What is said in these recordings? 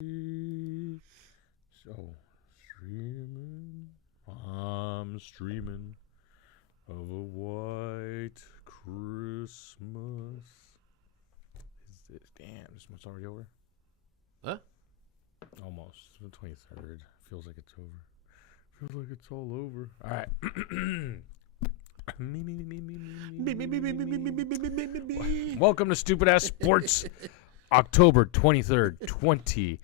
So, streaming, I'm streaming of a white Christmas. Damn, this month's already over? Huh? Almost. The 23rd. Feels like it's over. Feels like it's all over. All right. Welcome to Stupid Ass Sports, October 23rd, 2025.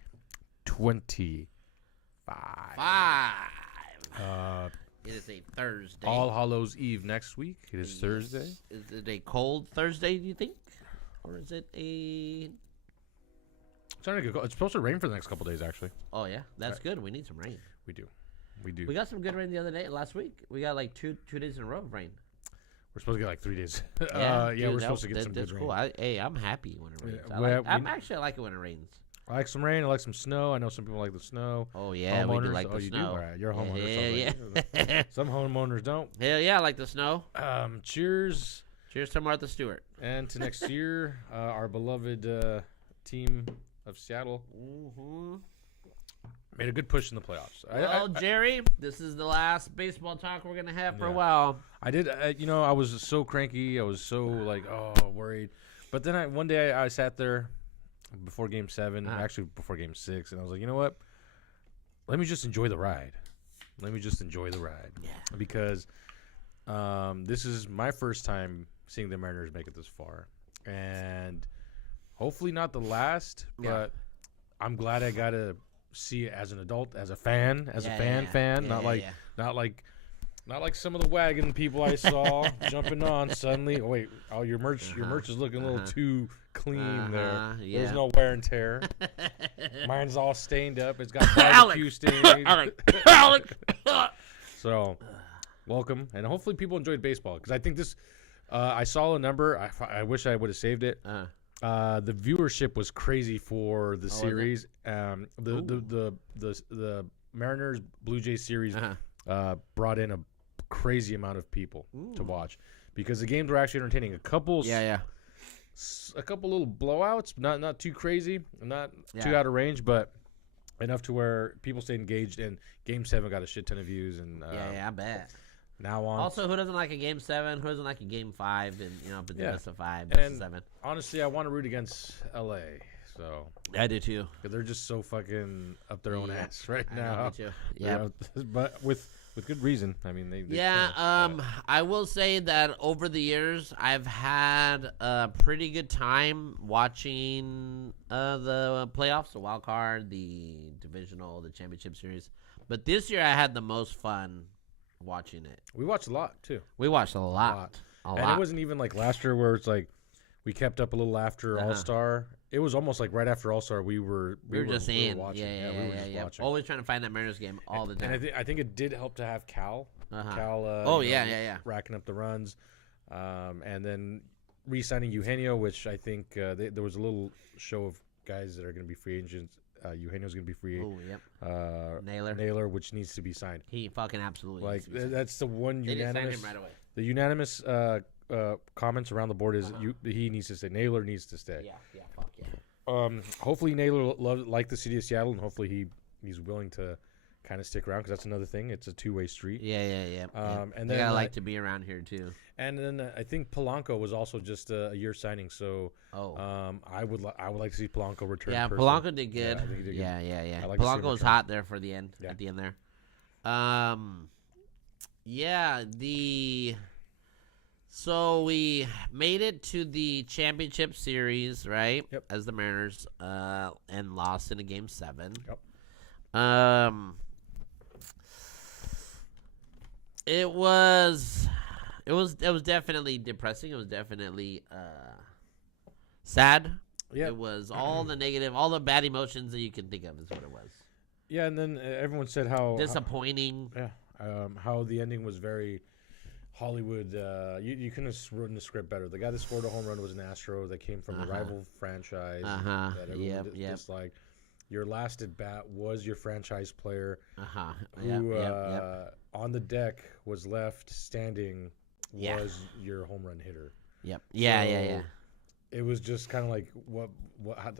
It is a Thursday. All Hallows Eve next week. It is Thursday. Is it a cold Thursday, do you think? Or is it a... It's supposed to rain for the next couple days, actually. Oh, yeah? That's good. We need some rain. We do. We do. We got some good rain the other day, last week. We got like two days in a row of rain. We're supposed to get like 3 days. Dude, we're supposed to get some good cool. rain. I'm happy when it rains. Yeah, I like it when it rains. I like some rain. I like some snow. I know some people like the snow. Oh, yeah, we do like the you snow. do? All right, you're a homeowner. Yeah. Some homeowners don't. Hell yeah, I like the snow. Cheers. Cheers to Martha Stewart. And to next year, our beloved team of Seattle made a good push in the playoffs. Well, Jerry, this is the last baseball talk we're going to have for a while. I did, I was so cranky. I was so, worried. But then one day I sat there before Game 7, actually before Game 6, and I was like, you know what? Let me just enjoy the ride. Yeah. Because this is my first time seeing the Mariners make it this far. And hopefully not the last, but I'm glad I got to see it as an adult, as a fan, not like some of the wagon people I saw jumping on suddenly. Oh wait, your merch is looking a little too clean there. Yeah. There's no wear and tear. Mine's all stained up. It's got barbecue stains. Alex. So, welcome, and hopefully people enjoyed baseball because I think this. I saw a number. I wish I would have saved it. The viewership was crazy for the series. The Mariners Blue Jays series brought in a crazy amount of people to watch because the games were actually entertaining. A couple little blowouts, not too crazy, not too out of range, but enough to where people stayed engaged. And Game 7 got a shit ton of views. And I bet. Now on. Also, who doesn't like a Game 7? Who doesn't like a Game 5? And but the best of 5, best of 7. Honestly, I want to root against LA. So I do too. They're just so fucking up their own ass right now. Me too. Yeah, but with good reason. I mean, they I will say that over the years, I've had a pretty good time watching the playoffs, the wild card, the divisional, the championship series. But this year, I had the most fun watching it. We watched a lot too. We watched a lot. And it wasn't even like last year where it's like we kept up a little after All-Star. It was almost like right after All-Star we were just watching. We were just watching. Always trying to find that Mariners game all the time. And I think it did help to have Cal. Racking up the runs. And then re-signing Eugenio, which I think there was a little show of guys that are going to be free agents. Eugenio's going to be free. Oh, yep. Naylor, which needs to be signed. He fucking absolutely needs to be signed. That's the one unanimous. They just signed him right away. The unanimous comments around the board is he needs to stay. Naylor needs to stay. Yeah, fuck yeah. Hopefully Naylor like the city of Seattle, and hopefully he's willing to kind of stick aroay because that's another thing. It's a two-way street. Yeah. And they then gotta like to be around here too. And then I think Polanco was also just a year signing, so I would like to see Polanco return. Yeah, personally. Polanco did good. Yeah, I did good. Yeah. Polanco was hot there for the end. Yeah. At the end there. So we made it to the championship series, right? Yep. As the Mariners, and lost in a Game 7. Yep. It was definitely depressing. It was definitely sad. Yeah. It was all the negative, all the bad emotions that you can think of is what it was. Yeah, and then everyone said how disappointing. How the ending was very Hollywood. You couldn't have written the script better. The guy that scored a home run was an Astro that came from a rival franchise. That everyone disliked. Your last at bat was your franchise player, who on the deck was left standing was your home run hitter. Yep. Yeah. it was just kind of like what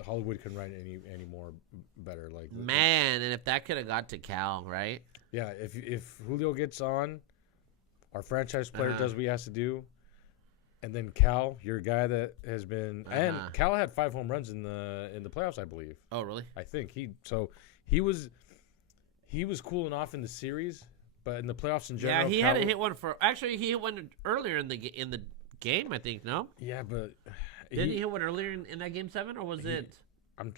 Hollywood can write any more better. Like Man, and if that could have got to Cal, right? yeah, if Julio gets on, our franchise player does what he has to do, and then Cal, your guy that has been and Cal had 5 home runs in the playoffs, I believe. Oh, really? I think he was cooling off in the series, but in the playoffs in general, Yeah, he hadn't hit one for. Actually, he hit one earlier in the game. I think no. Yeah, but Didn't he hit one earlier in that game 7, or was it? I can't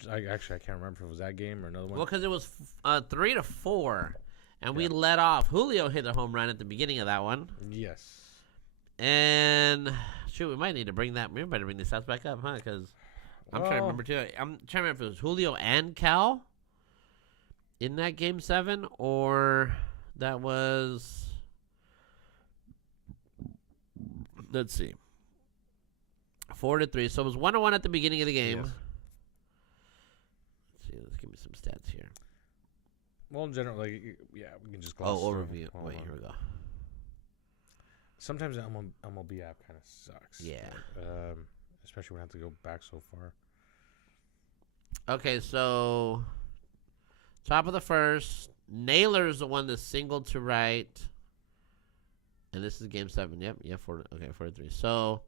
remember if it was that game or another one. Well, because it was 3-4, and we let off. Julio hit a home run at the beginning of that one. Yes. And shoot, we might need to bring that. We better bring the stats back up, huh? Because I'm trying to remember too. I'm trying to remember if it was Julio and Cal in that game 7, or that was. Let's see. 4-3. So it was 1-1 at the beginning of the game. Yes. Let's see. Let's give me some stats here. Well, in general, like we can just gloss through. Overview. Wait, here we go. Sometimes the MLB app kind of sucks. Yeah. Especially when I have to go back so far. Okay, so top of the first, Naylor's the one that's singled to right, and this is game 7. Yep, 4-3. So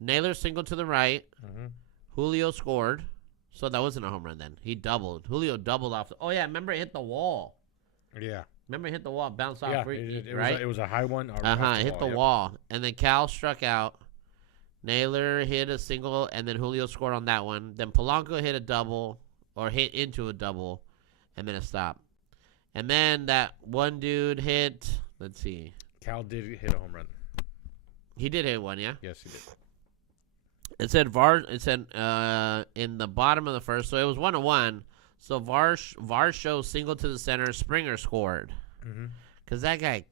Naylor singled to the right. Mm-hmm. Julio scored, so that wasn't a home run then. He doubled. Julio doubled off. Oh yeah, remember it hit the wall. Yeah. Remember it hit the wall, bounced off. Yeah, right? It was a high one. It hit the wall, and then Cal struck out. Naylor hit a single, and then Julio scored on that one. Then Polanco hit a double, or hit into a double, and then a stop. And then that one dude hit. Let's see. Cal did hit a home run. He did hit one, yeah. Yes, he did. It said in the bottom of the first, so it was 1-1. So Varsho singled to the center. Springer scored. Because that guy.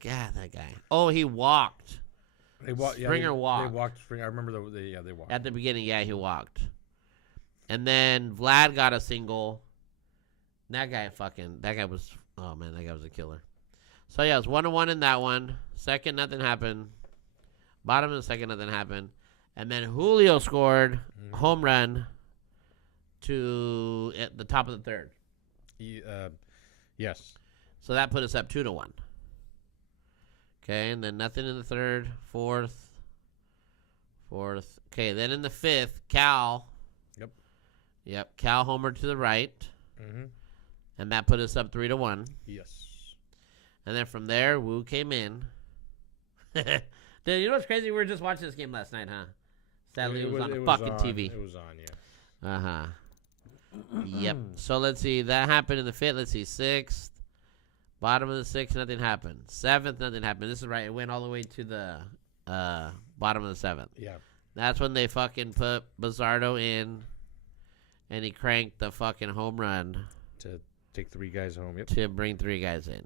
Oh, he walked. Springer walked. They walked. Springer. I remember they walked. At the beginning, yeah, he walked. And then Vlad got a single. That guy was a killer. So, yeah, it was 1-1 in that one. Second, nothing happened. Bottom of the second, nothing happened. And then Julio scored home run to at the top of the third. Yes. So that put us up 2-1. Okay, and then nothing in the third, fourth. Okay, then in the fifth, Cal. Yep, Cal homered to the right. And that put us up 3-1. Yes. And then from there, Wu came in. Dude, you know what's crazy? We were just watching this game last night, huh? Sadly, it was on the fucking TV. It was on, yeah. Yep. So let's see. That happened in the fifth. Let's see. Sixth. Bottom of the sixth, nothing happened. Seventh, nothing happened. This is right. It went all the way to the bottom of the seventh. Yeah. That's when they fucking put Bizzardo in, and he cranked the fucking home run. To take 3 guys home, yep. To bring 3 guys in.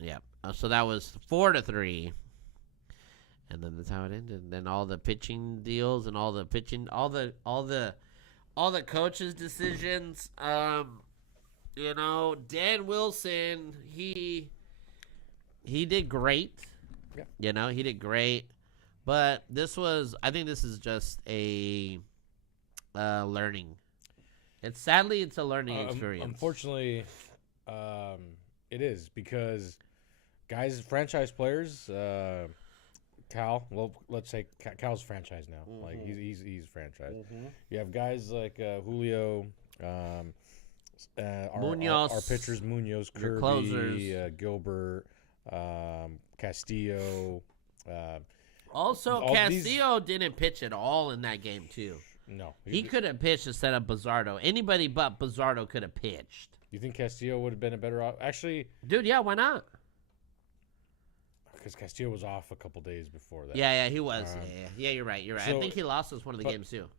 Yep. So that was 4-3. And then that's how it ended. And then all the pitching deals and all the pitching, all the coaches' decisions. Dan Wilson, he did great. Yeah. He did great. But I think this is just a learning. Sadly, it's a learning experience. Unfortunately, it is because franchise players, Cal. Well, let's say Cal's franchise now. Like he's franchise. You have guys like Julio, Munoz, our pitchers Munoz, Kirby, closers. Gilbert, Castillo. Also, Castillo didn't pitch at all in that game too. No, he could have pitched instead of Bizzardo. Anybody but Bizzardo could have pitched. You think Castillo would have been a better actually? Dude, yeah, why not? Because Castillo was off a couple days before that. Yeah, he was. Yeah, you're right. So, I think he lost us one of the games too.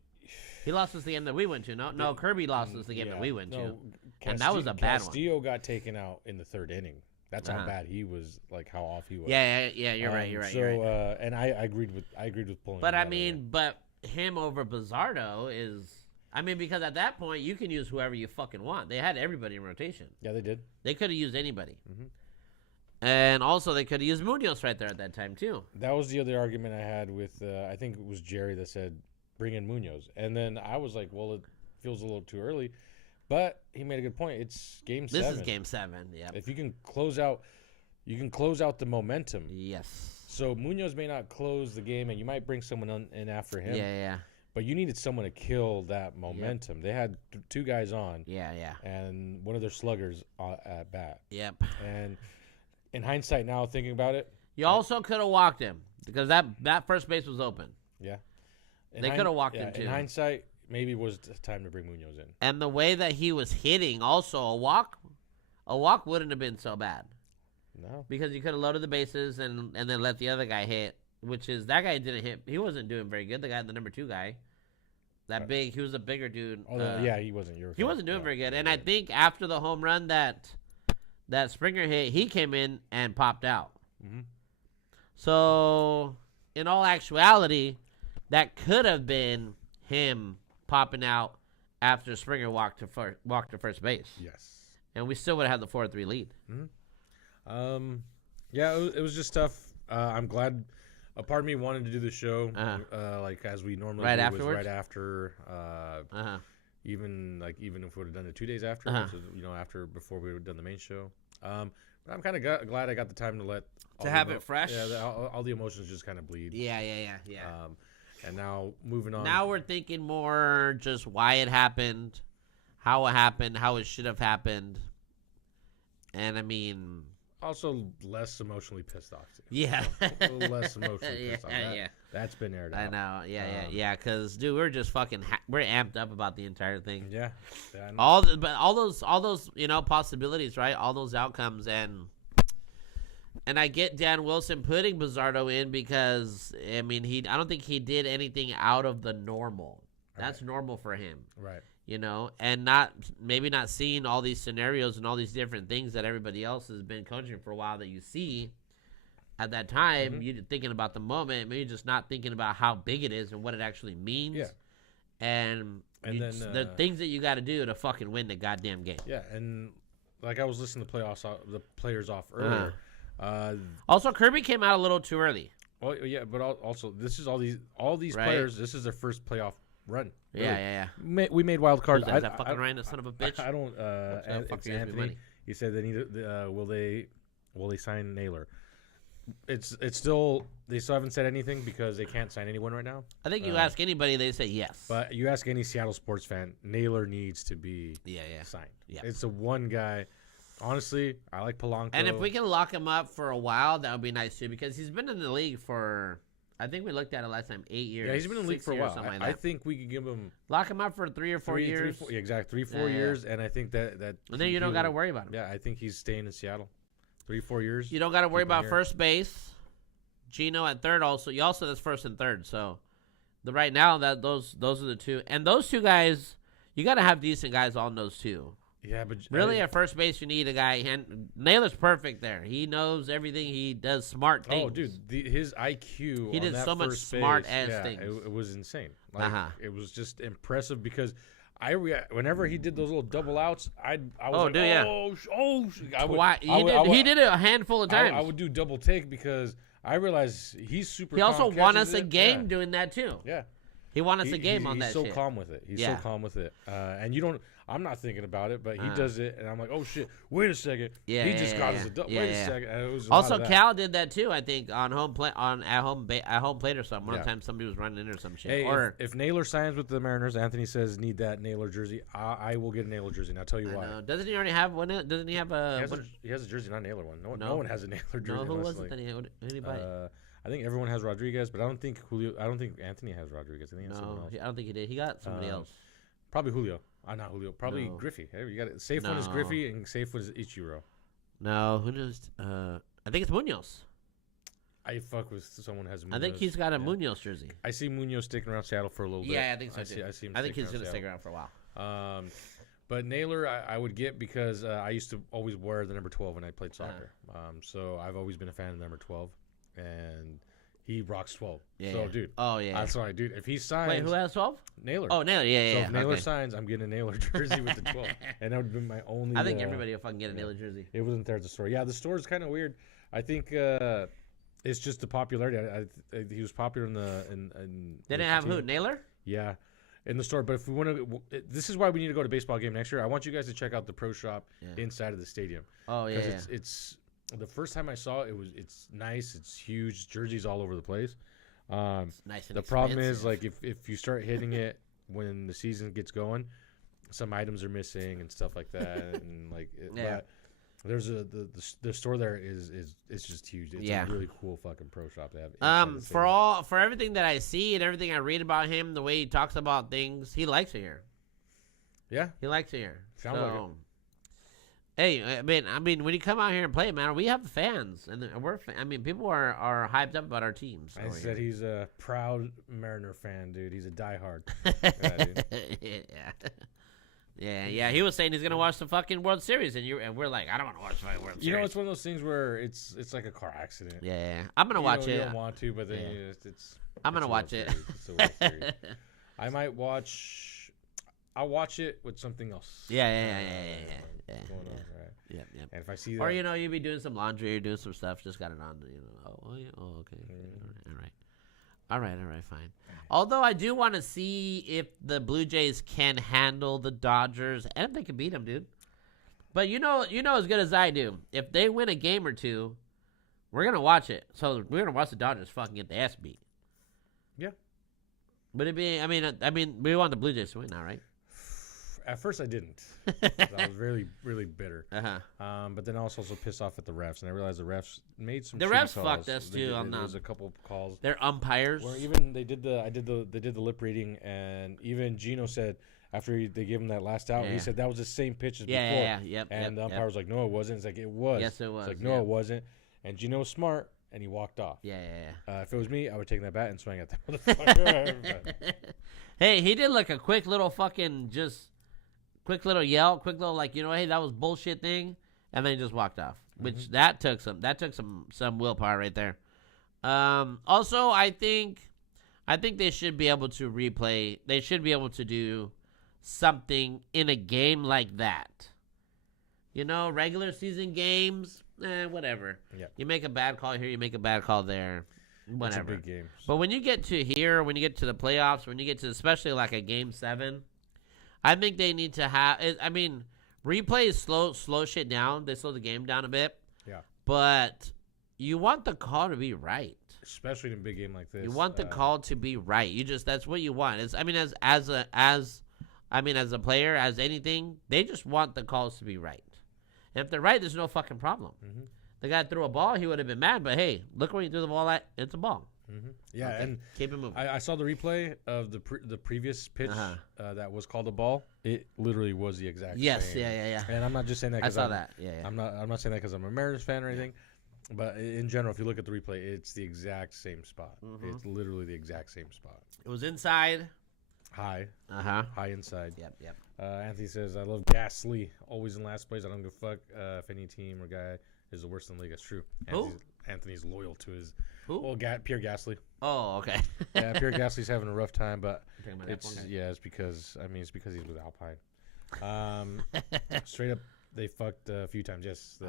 He lost us the game that we went to. No, Kirby lost us the game that we went to, and that was a bad one. Castillo got taken out in the 3rd inning. That's how bad he was. Like how off he was. Yeah. You're right. You're right. So, you're right. And I agreed with pulling. But I mean, but him over Bizzardo is. I mean, because at that point you can use whoever you fucking want. They had everybody in rotation. Yeah, they did. They could have used anybody. And also, they could have used Munoz right there at that time, too. That was the other argument I had with, I think it was Jerry that said bring in Munoz. And then I was like, well, it feels a little too early. But he made a good point. It's game 7. This is game 7. Yeah. If you can close out the momentum. Yes. So Munoz may not close the game, and you might bring someone in after him. Yeah. But you needed someone to kill that momentum. Yep. They had 2 guys on. Yeah. And one of their sluggers at bat. Yep. And in hindsight now, thinking about it. You also could have walked him because that first base was open. Yeah. They could have walked him too. In hindsight, maybe it was time to bring Munoz in. And the way that he was hitting, also a walk wouldn't have been so bad. No. Because you could have loaded the bases and then let the other guy hit, which is that guy didn't hit. He wasn't doing very good. The number 2 guy. He was a bigger dude. Oh, he wasn't. He wasn't doing very good. And I think after the home run that Springer hit, he came in and popped out. Mm-hmm. So, in all actuality, that could have been him popping out after Springer walked to first base. Yes. And we still would have had the 4-3 lead. Mm-hmm. Yeah, it was just tough. I'm glad. A part of me wanted to do the show, like as we normally right do, afterwards? was right after. Even if we would have done it 2 days after, so, before we would have done the main show. But I'm kind of glad I got the time to let have it fresh. Yeah, all the emotions just kind of bleed. Yeah. And now moving on. Now we're thinking more just why it happened, how it happened, how it should have happened, and I mean. Also, less emotionally pissed off. Too. Yeah. A little less emotionally pissed off. That's been aired out. I know. Yeah. Because dude, we're just fucking we're amped up about the entire thing. Yeah. All those possibilities, right? All those outcomes, and I get Dan Wilson putting Bizardo in because I mean I don't think he did anything out of the normal. That's normal for him. Right. And maybe not seeing all these scenarios and all these different things that everybody else has been coaching for a while that you see at that time. Mm-hmm. You're thinking about the moment, maybe just not thinking about how big it is and what it actually means. Yeah. And then the things that you got to do to fucking win the goddamn game. Yeah, and like I was listening to the players off earlier. Also, Kirby came out a little too early. Well, yeah, but also this is all these players. This is their first playoff run. Really. Yeah. We made wild card. Is that fucking Ryan, that son of a bitch? I don't. It's Anthony. He said they need. Will they sign Naylor? It's still. They still haven't said anything because they can't sign anyone right now. I think you ask anybody, they say yes. But you ask any Seattle sports fan, Naylor needs to be signed. Yeah. It's the one guy. Honestly, I like Polanco. And if we can lock him up for a while, that would be nice too because he's been in the league for. I think we looked at it last time, 8 years. Yeah, he's been in the league for a while. Like I think we could give him lock him up for 3 or 4 years. 3, 4, exactly, 3-4 years, and I think that. And then you don't got to worry about him. Yeah, I think he's staying in Seattle, 3-4 years. You don't got to worry about first base. Gino at third. Also, you also that's first and third. So, right now that those are the 2, and those 2 guys, you got to have decent guys on those 2. Yeah, but really, at first base, you need a guy. Naylor's perfect there. He knows everything. He does smart things. Oh, dude, his IQ. He did so much smart ass things. It was insane. It was just impressive because whenever he did those little double outs, I was he did it a handful of times. I would do double take because I realized he's super. He also won us a game doing that too. Yeah. He won us a game on that shit. He's so calm with it. He's so calm with it. And you don't. I'm not thinking about it, but he does it, and I'm like, oh shit! Wait a second. He just got us a double. Wait a second. It was also, Cal did that too. I think on at home plate or something. One time somebody was running in or some shit. Hey, if Naylor signs with the Mariners, Anthony says need that Naylor jersey. I will get a Naylor jersey. And I'll tell you why. Doesn't he already have one? Doesn't he have a? He has a jersey, not a Naylor one. No one has a Naylor jersey. No, who was it? Anybody? I think everyone has Rodriguez, but I don't think Julio. I don't think Anthony has Rodriguez. I think it's someone else. I don't think he did. He got somebody else. Probably Julio. Not Julio. Probably Griffey. Hey, you got it. Safe one is Griffey, and safe one is Ichiro. No, who knows? I think it's Munoz. I fuck with someone who has Munoz. I think he's got a Munoz jersey. I see Munoz sticking around Seattle for a little bit. Yeah, I think so too. I see him. I think he's going to stick around for a while. But Naylor, I would get because I used to always wear the number 12 when I played soccer. So I've always been a fan of number 12, and he rocks 12. Dude. Oh, yeah. That's why, dude. If he signs. Wait, who has 12? Naylor. Oh, Naylor. Yeah. So if Naylor signs, I'm getting a Naylor jersey with the 12. And that would be my only. I think everybody will fucking get a Naylor jersey. It wasn't there at the store. Yeah, the store is kind of weird. I think it's just the popularity. He was popular in the. They didn't have who? Naylor? Yeah, in the store. But if we want to, this is why we need to go to a baseball game next year. I want you guys to check out the pro shop inside of the stadium. Oh yeah, it's the first time I saw it. It's nice. It's huge. Jerseys all over the place. It's nice and the problem is like if you start hitting it when the season gets going, some items are missing and stuff like that, and like but there's the store there is it's just huge. It's a really cool fucking pro shop to have. For everything that I see and everything I read about him, the way he talks about things, he likes it here. Yeah, he likes it here. Sounds like it. Hey, I mean, when you come out here and play, man, we have fans, and people are hyped up about our teams. I said he's a proud Mariner fan, dude. He's a diehard. Yeah, dude. Yeah. He was saying he's gonna watch the fucking World Series, and we're like, I don't want to watch the World Series. You know, it's one of those things where it's like a car accident. Yeah. I'm gonna watch it. You don't want to, but then I'm gonna watch it. It's the World Series. I might watch. I'll watch it with something else. Yeah. Going on, right? Yep. And if I see that, or you be doing some laundry or doing some stuff, just got it on. Okay. All right, fine. Although I do want to see if the Blue Jays can handle the Dodgers and if they can beat them, dude. But you know as good as I do, if they win a game or two, we're gonna watch it. So we're gonna watch the Dodgers fucking get the ass beat. Yeah. Would it be? I mean, we want the Blue Jays to win now, right? At first, I didn't. I was really, really bitter. But then I was also pissed off at the refs, and I realized the refs made some. The refs fucked us too. There was a couple calls. They're umpires. Where even they did the lip reading, and even Gino said after they gave him that last out, he said that was the same pitch as before. And the umpire was like, "No, it wasn't." It's like it was. Yes, it was. It's like no, it wasn't. And Gino was smart, and he walked off. Yeah. If it was me, I would take that bat and swing at the motherfucker. Hey, he did like a quick little fucking quick little yell, quick little like, hey, that was bullshit thing, and then he just walked off. Which that took some willpower right there. Also, I think they should be able to replay. They should be able to do something in a game like that. Regular season games, whatever. Yeah. You make a bad call here, you make a bad call there. Whatever. It's a big game. But when you get to here, when you get to the playoffs, when you get to especially like a Game 7, I think they need to have. Replay is slow shit down. They slow the game down a bit. Yeah. But you want the call to be right. Especially in a big game like this. You want the call to be right. That's what you want. As a player, as anything, they just want the calls to be right. And if they're right, there's no fucking problem. Mm-hmm. The guy threw a ball, he would have been mad. But hey, look where you threw the ball at. It's a ball. Mm-hmm. Yeah, okay. And keep it moving. I saw the replay of the previous pitch that was called a ball. It literally was the exact same. Yeah. And I'm not just saying that because I saw that. Yeah. I'm not saying that because I'm a Mariners fan or anything. But in general, if you look at the replay, it's the exact same spot. Mm-hmm. It's literally the exact same spot. It was inside. High. High inside. Yep. Anthony says, I love Gasly. Always in last place. I don't give a fuck if any team or guy is the worst in the league. That's true. Anthony's loyal to his... Who? Well, Pierre Gasly. Oh, okay. Yeah, Pierre Gasly's having a rough time, but it's because he's with Alpine. Straight up, they fucked a few times. Yes.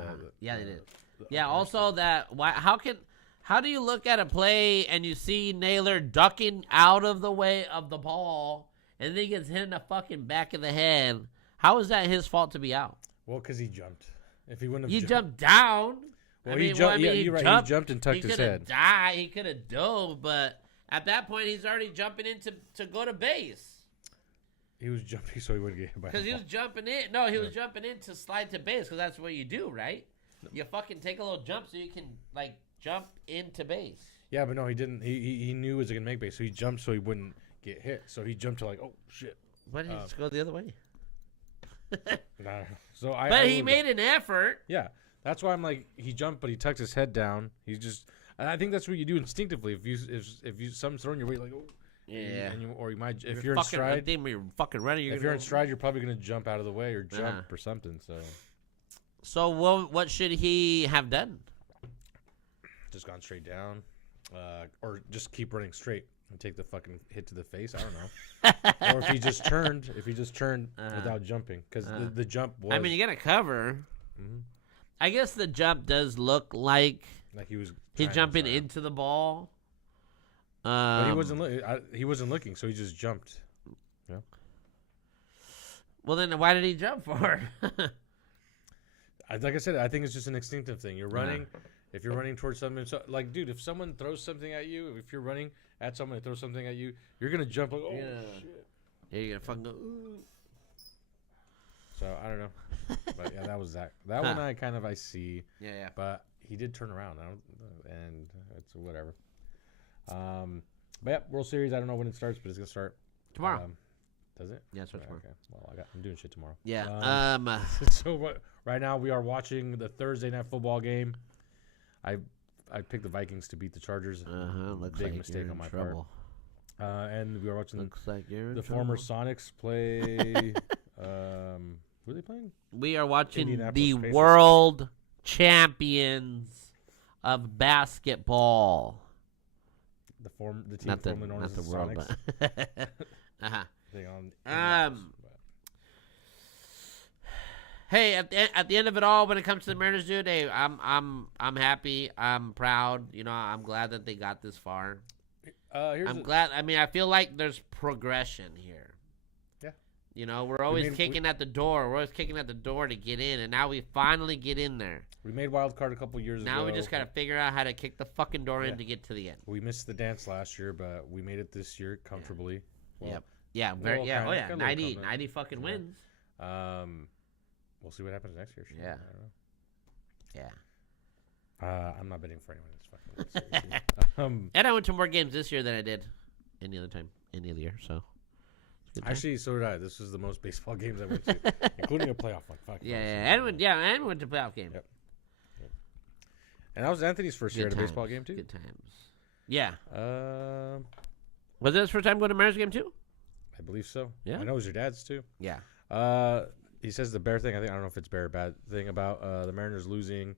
They did. Also how do you look at a play and you see Naylor ducking out of the way of the ball and then he gets hit in the fucking back of the head? How is that his fault to be out? Well, because he jumped. If he wouldn't have jumped. He jumped down. Well, he jumped. You're right. He jumped and tucked his head. He could have dove, but at that point, he's already jumping in to go to base. He was jumping so he wouldn't get hit by the ball. Because he was jumping in. No, he was jumping in to slide to base because that's what you do, right? You fucking take a little jump so you can, jump into base. Yeah, but no, he didn't. He knew he was going to make base, so he jumped so he wouldn't get hit. So he jumped to oh, shit. Why didn't he just go the other way? Nah. So he made an effort. Yeah. That's why I'm like, he jumped, but he tucked his head down. I think that's what you do instinctively. If you something's thrown your way, yeah, or you might, if you're in stride, you're fucking running. If you're in stride, you're probably gonna jump out of the way or jump or something. So what should he have done? Just gone straight down, or just keep running straight and take the fucking hit to the face. I don't know. Or if he just turned without jumping, because the jump was. You gotta cover. Mm-hmm. I guess the jump does look like he's jumping into the ball. But he wasn't looking, so he just jumped. Yeah. Well, then why did he jump for it? Like I said, I think it's just an instinctive thing. You're running. If you're running towards something, so, like, dude, if someone throws something at you, if you're running at someone that throws something at you, you're gonna jump like, oh shit. Yeah, you're gonna fucking go. Ooh. So I don't know, but yeah, that was that. That one I see. Yeah. But he did turn around. And it's whatever. But yeah, World Series. I don't know when it starts, but it's gonna start Tomorrow. Does it? Yeah, it starts tomorrow. Okay. Well, I'm doing shit tomorrow. Yeah. So right now we are watching the Thursday night football game. I picked the Vikings to beat the Chargers. Looks Big like mistake you're on my in trouble. part. And we are watching the trouble. former Sonics play. Who are they playing? We are watching Indianapolis the Pacers. world champions of basketball. The team formerly known as the world, Sonics. But Thing on hey, at the end of it all, when it comes to the Mariners, dude, hey, I'm happy. I'm proud. You know, I'm glad that they got this far. I'm glad. I mean, I feel like there's progression here. Yeah. You know, we're always kicking at the door. We're always kicking at the door to get in, and now we finally get in there. We made wild card a couple years ago. Now we just gotta figure out how to kick the fucking door in to get to the end. We missed the dance last year, but we made it this year comfortably. Yeah. Well, Yeah. Kinda 90 fucking wins. We'll see what happens next year. Sure. Yeah. I don't know. I'm not betting for anyone this fucking series. And I went to more games this year than I did any other year. So. Actually, so did I. This was the most baseball games I went to, including a playoff one. Fuck. And went to playoff game. Yep. And that was Anthony's first year at a baseball game too. Good times. Yeah. Was it his first time going to Mariners game too? I believe so. Yeah. I know it was your dad's too. Yeah. He says the bear thing. I don't know if it's bear or bad thing about the Mariners losing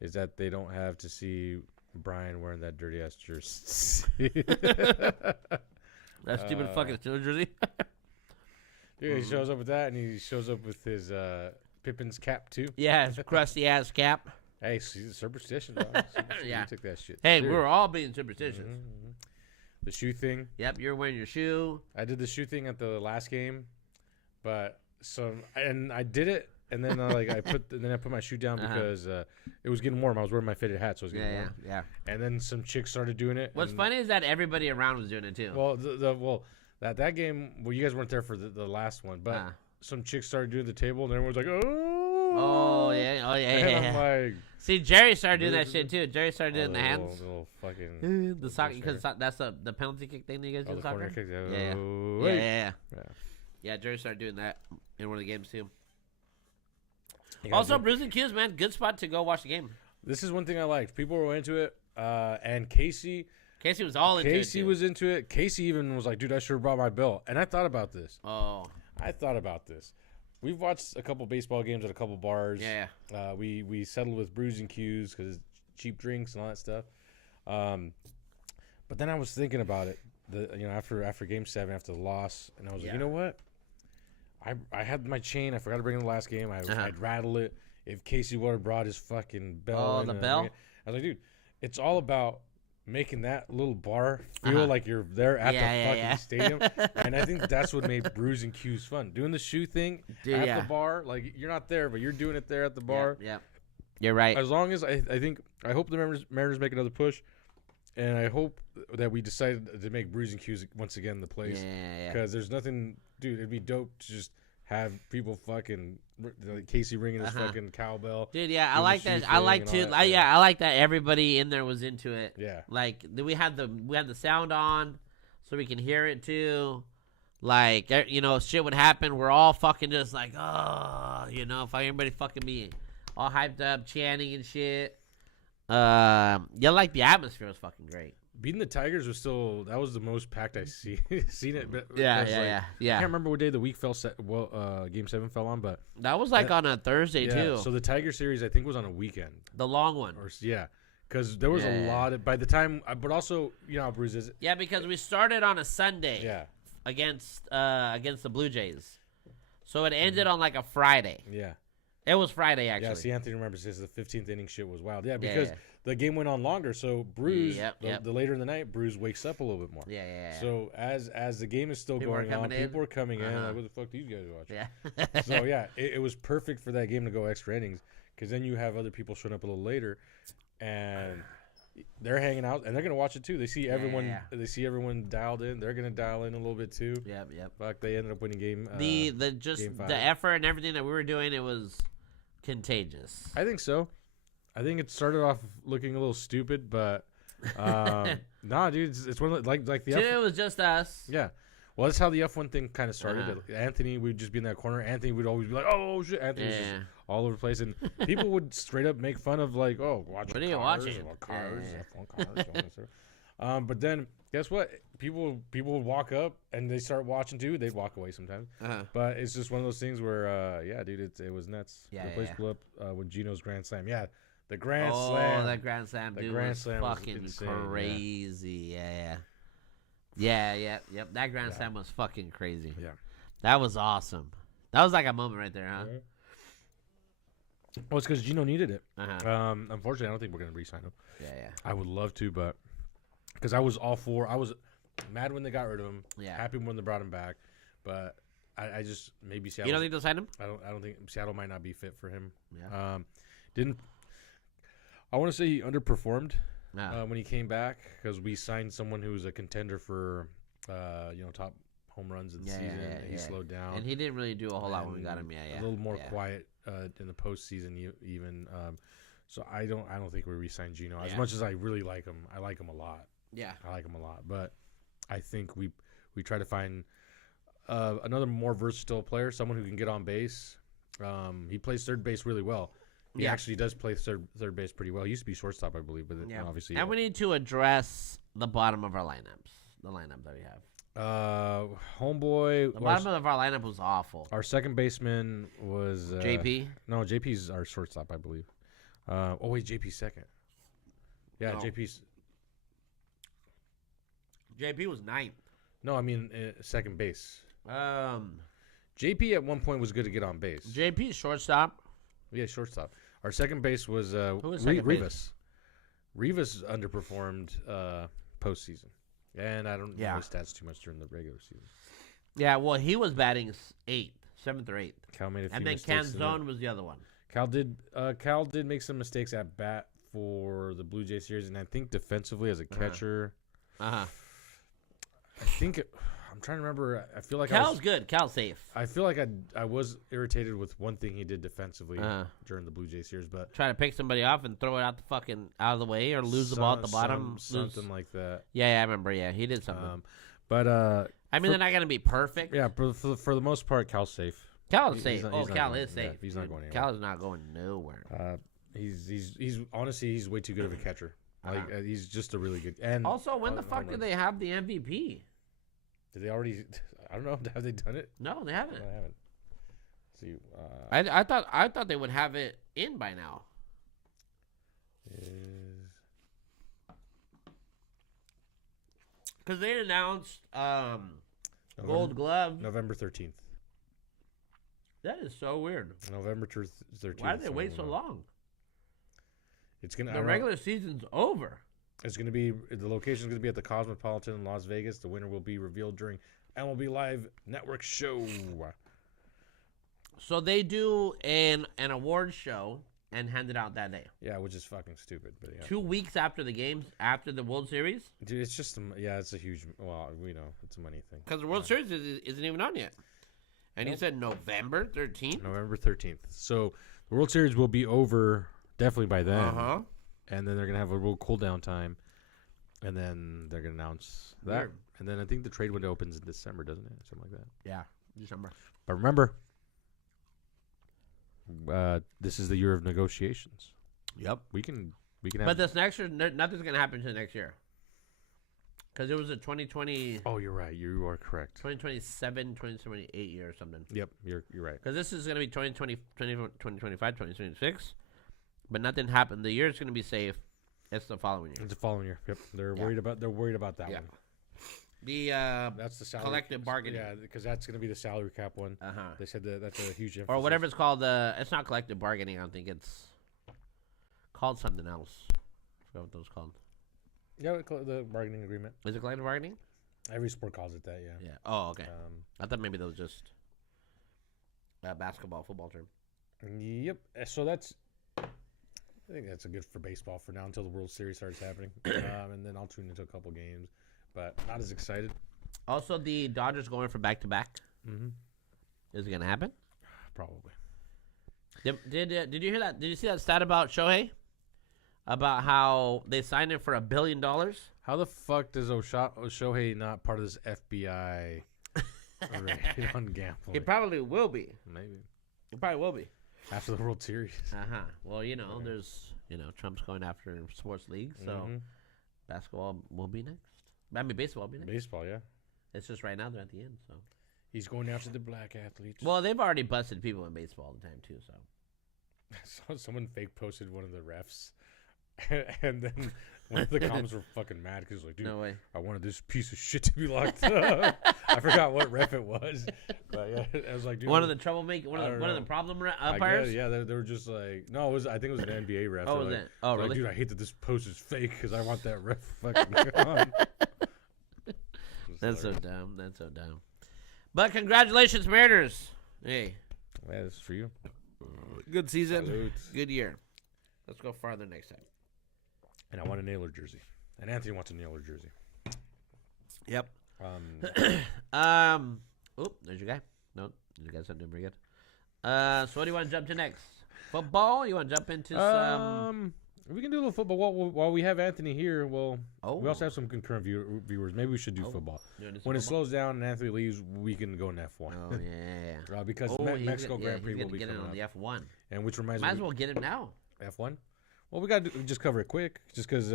is that they don't have to see Brian wearing that dirty ass jersey. That stupid fucking Steelers jersey. Dude, he shows up with that, and he shows up with his Pippin's cap too. Yeah, his crusty ass cap. Hey, he's a superstition, dog. Yeah. You took that shit. Hey, serious. we're all being superstitious. Mm-hmm. The shoe thing. Yep, you're wearing your shoe. I did the shoe thing at the last game, but I did it, and then I put my shoe down because it was getting warm. I was wearing my fitted hat, so it was getting warm. Yeah. And then some chicks started doing it. What's funny is that everybody around was doing it too. Well, that game. Well, you guys weren't there for the last one, but some chicks started doing the table, and everyone's like, Oh yeah. And I'm like, see, Jerry started doing that shit too. Jerry started doing the hands. Little fucking the soccer, because that's the penalty kick thing that you guys do in soccer. Kick, Yeah, Jerry started doing that in one of the games too. Also, Bruce and Q's, man, good spot to go watch the game. This is one thing I liked. People were into it, and Casey was all into it. Casey was into it. Casey even was like, "Dude, I should have brought my belt." And I thought about this. We've watched a couple baseball games at a couple bars. Yeah. We settled with Brews and Q's because cheap drinks and all that stuff. But then I was thinking about it. After Game 7, after the loss, and I was like, you know what? I had my chain. I forgot to bring it in the last game. I'd rattle it. If Casey would have brought his fucking bell. Oh, the bell? I was like, dude, it's all about making that little bar feel like you're there at the fucking stadium. And I think that's what made Brews and Q's fun. Doing the shoe thing at the bar. Like, you're not there, but you're doing it there at the bar. Yeah. You're right. As long as I hope the Mariners make another push. And I hope that we decided to make Brews and Q's once again the place. Yeah. Because there's nothing, dude, it'd be dope to just have people fucking, like Casey ringing his fucking cowbell. Dude, I like that. I like that everybody in there was into it. Yeah. Like, we had the sound on so we can hear it too. Like, shit would happen. We're all fucking just like, everybody fucking be all hyped up, chanting and shit. Like the atmosphere was fucking great. Beating the Tigers was that was the most packed I seen it. Yeah. I can't remember what day of the week Game 7 fell on, but that was on a Thursday too. So the Tiger series I think was on a weekend. The long one. Because there was a lot of, by the time, but also how Bruce is. Yeah, because we started on a Sunday. Yeah. Against the Blue Jays, so it ended on like a Friday. Yeah. It was Friday, actually. Yeah, see, Anthony remembers this. The 15th inning shit was wild. Yeah, because the game went on longer. So Bruce, the later in the night, Bruce wakes up a little bit more. Yeah. So as the game is still going on, people are coming in. Like, what the fuck these guys watching? Yeah. So yeah, it was perfect for that game to go extra innings, because then you have other people showing up a little later, and they're hanging out and they're gonna watch it too. They see everyone. Yeah. They see everyone dialed in. They're gonna dial in a little bit too. Yep. Fuck, they ended up winning game. The game 5. the effort and everything that we were doing, it was contagious. I think so. I think it started off looking a little stupid, but nah, dude, it's one of the, like the It was just us. Yeah. Well, that's how the F1 thing kind of started. Anthony would just be in that corner. Anthony would always be like, "Oh shit!" Anthony was just all over the place, and people would straight up make fun of like, "Oh, watching what are you cars, watching? Cars, F1 cars." But then guess what? People would walk up and they start watching too. They'd walk away sometimes. But it's just one of those things where, yeah, dude, it was nuts. The place blew up when Gino's Grand Slam. Yeah, the Grand Slam. Oh, that Grand Slam, dude, was fucking crazy. Yep. That Grand Slam was fucking crazy. Yeah. That was awesome. That was like a moment right there, huh? Well, it's because Gino needed it. Unfortunately, I don't think we're going to re-sign him. Yeah. I would love to, but because I was all for, I was mad when they got rid of him. Yeah. Happy when they brought him back, but I just maybe Seattle. You don't think they'll sign him? I don't think Seattle might not be fit for him. Yeah. I want to say he underperformed when he came back, because we signed someone who was a contender for top home runs in the season. He slowed down, and he didn't really do a whole lot when we got him. A little more quiet in the postseason even. So I don't think we re-signed Gino as much as I really like him. I like him a lot. Yeah, I like him a lot, but I think we try to find another more versatile player, someone who can get on base. He plays third base really well. He actually does play third base pretty well. He used to be shortstop, I believe, but obviously. And we need to address the bottom of our lineups. The lineup that we have. Homeboy. The bottom of our lineup was awful. Our second baseman was JP. No, JP's our shortstop, I believe. Wait, JP's second. Yeah, no. JP was ninth. No, I mean second base. JP at one point was good to get on base. JP's shortstop. Yeah, shortstop. Our second base was Rivas. Rivas underperformed postseason, and I don't know his stats too much during the regular season. Yeah, well, he was batting 7th or 8th. Cal made a few and then mistakes. Canzone was the other one. Cal did make some mistakes at bat for the Blue Jay series, and I think defensively as a catcher. I think I'm trying to remember. I feel like Cal's good. Cal's safe. I feel like I was irritated with one thing he did defensively during the Blue Jay series, but try to pick somebody off and throw it out out of the way, or lose the ball at the bottom, something like that. Yeah, I remember. Yeah, he did something. But I mean, they're not gonna be perfect. Yeah, but for the most part, Cal's safe. Cal is safe. Cal is safe. Yeah, he's not going anywhere. Cal is not going nowhere. He's honestly he's way too good of a catcher. Like he's just a really good. And also, when the fuck did they have the MVP? Did they already? I don't know. Have they done it? No, they haven't. No, they haven't. See, I thought they would have it in by now. Because they announced Gold Glove November 13th. That is so weird. November 13th. Why did they wait so long? It's gonna. The regular season's over. It's gonna be the location's gonna be at the Cosmopolitan in Las Vegas. The winner will be revealed during MLB Live Network show. So they do an award show and hand it out that day. Yeah, which is fucking stupid. But yeah. 2 weeks after the games, after the World Series. Dude, it's just it's a huge. Well, we know it's a money thing. Because the World Series isn't even on yet. And he said November 13th. November 13th. So the World Series will be over definitely by then. And then they're gonna have a real cool down time, and then they're gonna announce that. Weird. And then I think the trade window opens in December, doesn't it? Something like that. Yeah, December. But remember, this is the year of negotiations. Yep. We can. But this next year, nothing's gonna happen until next year. Because it was a 2020. Oh, you're right. You are correct. 2027, 2028 year or something. Yep, you're right. Because this is gonna be 2020, 2025, 2026. But nothing happened. The year is going to be safe. It's the following year. It's the following year. Yep. They're worried about that one. The That's the salary collective bargaining. Yeah, because that's going to be the salary cap one. They said that's a huge emphasis. Or whatever it's called. It's not collective bargaining. I don't think it's called something else. I forgot what that was called. Yeah, the bargaining agreement. Is it collective bargaining? Every sport calls it that. Yeah. Yeah. Oh, okay. I thought maybe that was just basketball, football term. Yep. So that's. I think that's a good for baseball for now until the World Series starts happening, and then I'll tune into a couple games, but not as excited. Also, the Dodgers going for back-to-back. Mm-hmm. Is it gonna happen? Probably. Did you hear that? Did you see that stat about Shohei? About how they signed him for $1 billion? How the fuck does Shohei not part of this FBI raid on gambling? He probably will be. Maybe. He probably will be. After the World Series. Well, there's Trump's going after sports leagues, so basketball will be next. I mean, baseball will be next. Baseball, yeah. It's just right now they're at the end, so. He's going after the black athletes. Well, they've already busted people in baseball all the time too, so. Someone fake posted one of the refs, and then one of the comments were fucking mad because like, dude, no way. I wanted this piece of shit to be locked up. I forgot what ref it was, but yeah, I was like, dude, one of the troublemaker, one of the problem umpires. Yeah, they were just like, no, I think it was an NBA ref. Oh, was like, it? Oh, really? Like, dude, I hate that this post is fake because I want that ref fucking gone. That's so dumb. That's so dumb. But congratulations, Mariners. Hey, yeah, this is for you. Good season. Salute. Good year. Let's go farther next time. And I want a Naylor jersey. And Anthony wants a Naylor jersey. Yep. There's your guy. No, you guys are doing pretty good. So what do you want to jump to next? Football? You want to jump into some? We can do a little football while we have Anthony here. Well, we also have some concurrent viewers. Maybe we should do football. When it slows down and Anthony leaves, we can go in F1. Oh yeah. Because Mexico Grand Prix will be coming on the F1. And which reminds me, might as well get him now. F1. Well, we got to just cover it quick, just because,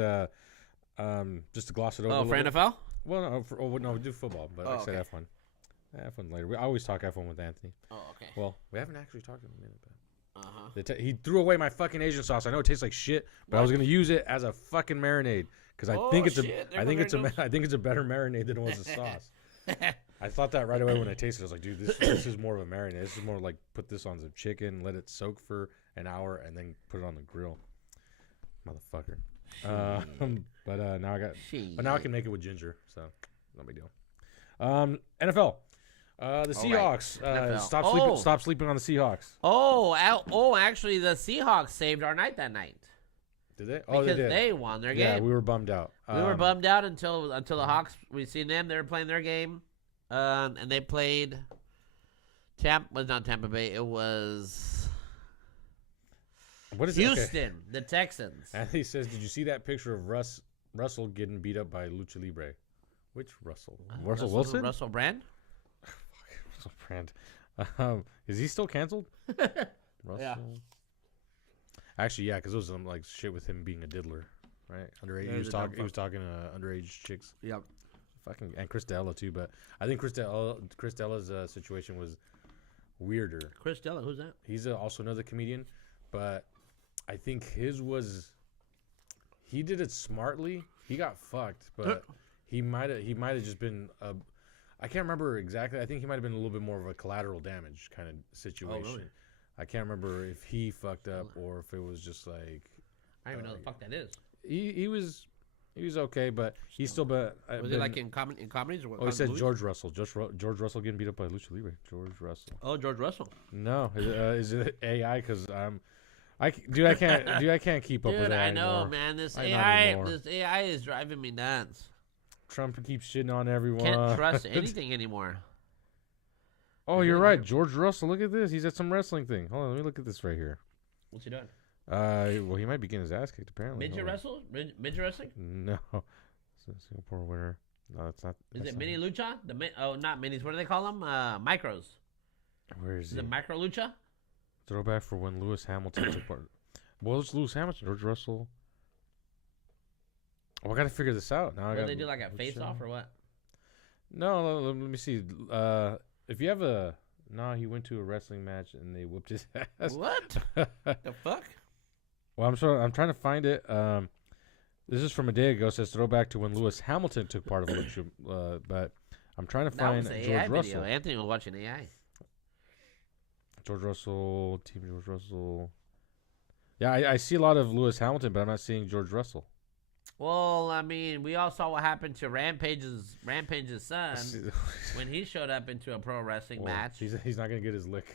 just to gloss it over. Oh, for NFL? Well, no, we do football, but I said F1. F1 later. I always talk F1 with Anthony. Oh, okay. Well, we haven't actually talked in a minute, but. He threw away my fucking Asian sauce. I know it tastes like shit, but I was gonna use it as a fucking marinade because I think it's a better marinade than it was a sauce. I thought that right away when I tasted it. I was like, dude, this is more of a marinade. This is more like put this on some chicken, let it soak for an hour, and then put it on the grill. Motherfucker. But now I can make it with ginger, so no big deal. NFL. The Seahawks. Right. Stop sleeping on the Seahawks. Actually, the Seahawks saved our night that night. Did they? Oh, because they did. They won their game. Yeah, we were bummed out. We were bummed out until the Hawks. We seen them. They were playing their game, and they played. Was not Tampa Bay. It was. What is Houston, okay. The Texans. And he says, "Did you see that picture of Russell getting beat up by Lucha Libre? Which Russell? Russell Wilson? Russell Brand? Russell Brand. Is he still canceled? Russell. Yeah. Actually, yeah, because it was some like shit with him being a diddler, right? Underage. He was talking to underage chicks. Yep. Fucking and Chris D'Elia too, but I think Chris D'Elia's situation was weirder. Chris D'Elia, who's that? He's also another comedian, but I think his was. He did it smartly. He got fucked, but he might have just been a. I can't remember exactly. I think he might have been a little bit more of a collateral damage kind of situation. Oh, really? I can't remember if he fucked up or if it was just like. I don't even know the fuck that is. He was okay, but he's still. Was it like in comedies or what? Oh, he said George Russell. George Russell getting beat up by Lucha Libre. George Russell. Oh, George Russell. No, is it AI? Because I can't keep up with that. I know, anymore. Man. This AI is driving me nuts. Trump keeps shitting on everyone. Can't trust anything anymore. Oh, you're right. George Russell. Look at this. He's at some wrestling thing. Hold on. Let me look at this right here. What's he doing? Well, he might be getting his ass kicked, apparently. Midget wrestling? No. It's a Singapore winner. No, it's not. Is it Mini Lucha? Not minis. What do they call them? Micros. Where is he? Is it Micro Lucha? Throwback for when Lewis Hamilton took part. Well, it's Lewis Hamilton. George Russell. Oh, I got to figure this out. Now What do they do, like a face-off or what? No, let me see. If you have a... No, he went to a wrestling match and they whooped his ass. What? The fuck? Well, I'm trying to find it. This is from a day ago. Says throwback to when Lewis Hamilton took part of Lucha, but I'm trying to That find was an George AI Russell. video. Anthony was watching AI. George Russell, Team George Russell. Yeah, I see a lot of Lewis Hamilton, but I'm not seeing George Russell. Well, I mean, we all saw what happened to Rampage's son when he showed up into a pro wrestling match. He's not gonna get his lick.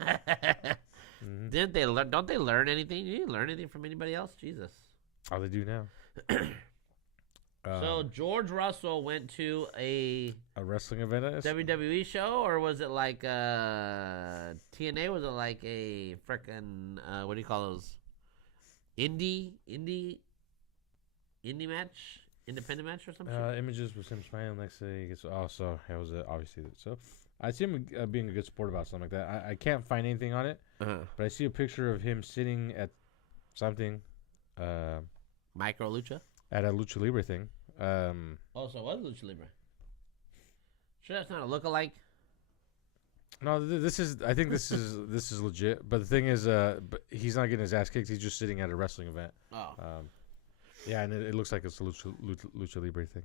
Mm-hmm. Didn't they learn? Don't they learn anything? You didn't learn anything from anybody else? Jesus. Oh, they do now. So George Russell went to a wrestling event at WWE show, or was it like TNA? Was it like a frickin' what do you call those? Indie match, independent match or something? Images with him smiling next to he gets. Oh, so it was obviously so. I see him being a good sport about something like that. I can't find anything on it, but I see a picture of him sitting at something. Micro Lucha. At a Lucha Libre thing. Oh, so it was Lucha Libre. Sure, that's not a lookalike. No, I think this is legit. But the thing is, but he's not getting his ass kicked. He's just sitting at a wrestling event. Oh. Yeah, and it looks like it's a Lucha Libre thing.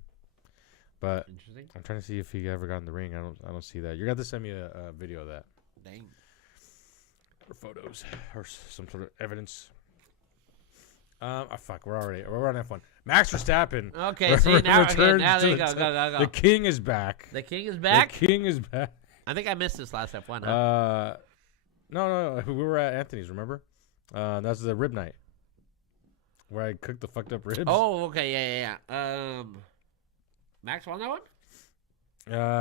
But interesting. I'm trying to see if he ever got in the ring. I don't see that. You're gonna have to send me a video of that. Dang. Or photos or some sort of evidence. Fuck, we're on F1. Max Verstappen. Okay, see now there you go. The king is back. The king is back. The king is back. I think I missed this last F1. Huh? No. We were at Anthony's. Remember? That's the rib night where I cooked the fucked up ribs. Oh, okay, yeah. Max won that one.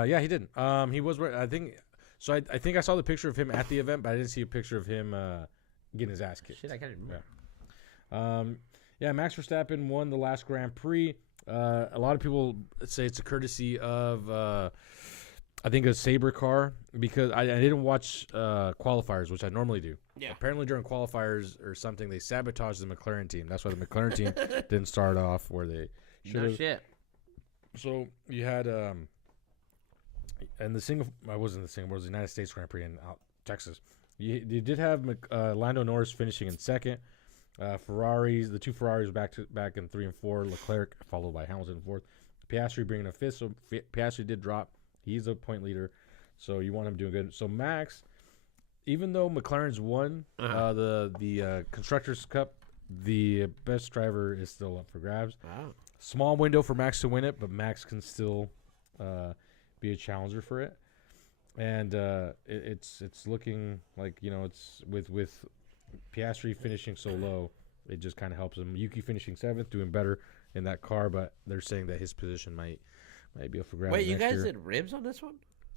Yeah, he did. He was. I think. So I think I saw the picture of him at the event, but I didn't see a picture of him getting his ass kicked. Shit, I can't remember. Yeah, Max Verstappen won the last Grand Prix. A lot of people say it's a courtesy of, I think, a Sabre car because I didn't watch qualifiers, which I normally do. Yeah. Apparently during qualifiers or something, they sabotaged the McLaren team. That's why the McLaren team didn't start off where they should have. No shit. So you had, and the Singapore, I wasn't the Singapore, it was the United States Grand Prix in Texas. You did have Lando Norris finishing in second. Ferraris, the two Ferraris back in 3 and 4. Leclerc followed by Hamilton in fourth. Piastri bringing a fifth. So Piastri did drop. He's a point leader, so you want him doing good. So Max, even though McLaren's won the Constructors' Cup, the best driver is still up for grabs. Wow. Small window for Max to win it, but Max can still be a challenger for it. And it's looking like it's with Piastri finishing so low, it just kind of helps him. Yuki finishing 7th, doing better in that car, but they're saying that his position might be up for grabs. Wait, you next guys year. did ribs on this one?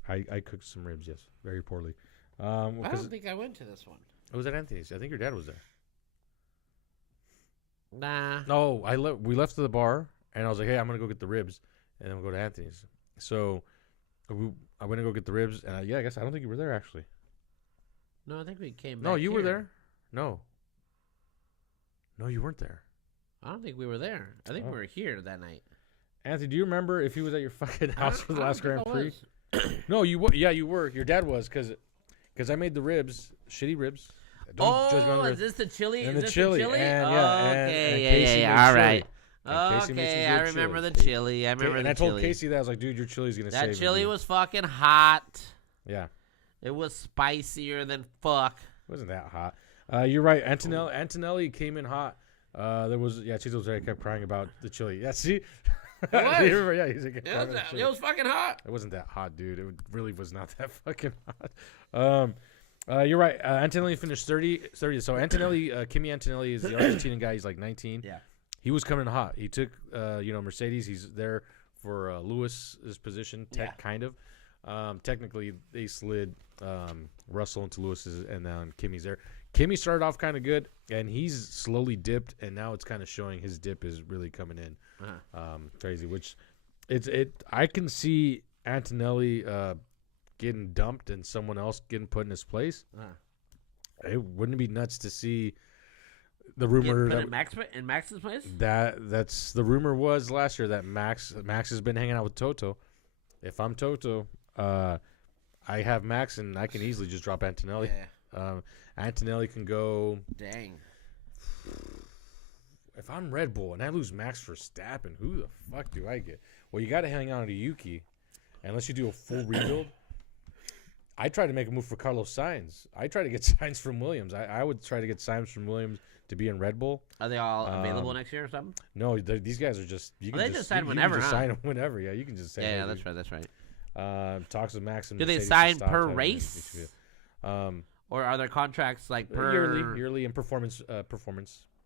I cooked some ribs, yes, very poorly. I don't think I went to this one. It was at Anthony's. I think your dad was there. Nah. No, we left the bar, and I was like, hey, I'm gonna go get the ribs, and then we'll go to Anthony's. So I went to go get the ribs, and I guess I don't think you were there actually. No, I think we came back. No, you here. were there. No, you weren't there. I don't think we were there. I think we were here that night. Anthony, do you remember if he was at your fucking house for the last Grand Prix? Was. No, you were. Yeah, you were. Your dad was because I made the ribs, shitty ribs. Is this the chili? And is the this chili, the chili? and okay, yeah. All right. Casey made some Okay, good I remember chili. the chili. I told Casey that I was like, dude, your chili's gonna save that me, chili dude. was fucking hot. Yeah, it was spicier than fuck. It wasn't that hot. You're right. Antonelli came in hot. There was Cheetos was there. I kept crying about the chili. Yeah, see. It was. He's like, It was fucking hot. It wasn't that hot, dude. It really was not that fucking hot. You're right. Antonelli finished 30. So Antonelli, Kimi Antonelli is the Argentinian guy. He's like 19. Yeah. He was coming in hot. He took, Mercedes. He's there for Lewis's position, kind of. Technically, they slid Russell into Lewis's, and then Kimi's there. Kimi started off kind of good, and he's slowly dipped, and now it's kind of showing his dip is really coming in. Crazy, which I can see Antonelli getting dumped and someone else getting put in his place. It wouldn't be nuts to see the rumor that in Max's place. That's the rumor was last year that Max has been hanging out with Toto. If I'm Toto, I have Max and I can easily just drop Antonelli. Yeah. Antonelli can go. Dang. if I'm Red Bull and I lose Max Verstappen, who the fuck do I get? Well, you got to hang on to Yuki, unless you do a full rebuild. I try to make a move for Carlos Sainz. I try to get Sainz from Williams. I would try to get Sainz from Williams to be in Red Bull. Are they all available next year or something? No, these guys are just. You can just sign whenever. You can just huh? sign them whenever. Yeah, you can just say. Yeah, that's right. That's right. Talks with Max and Do they Mercedes sign to stop per having race? issues. Or are there contracts like per yearly and performance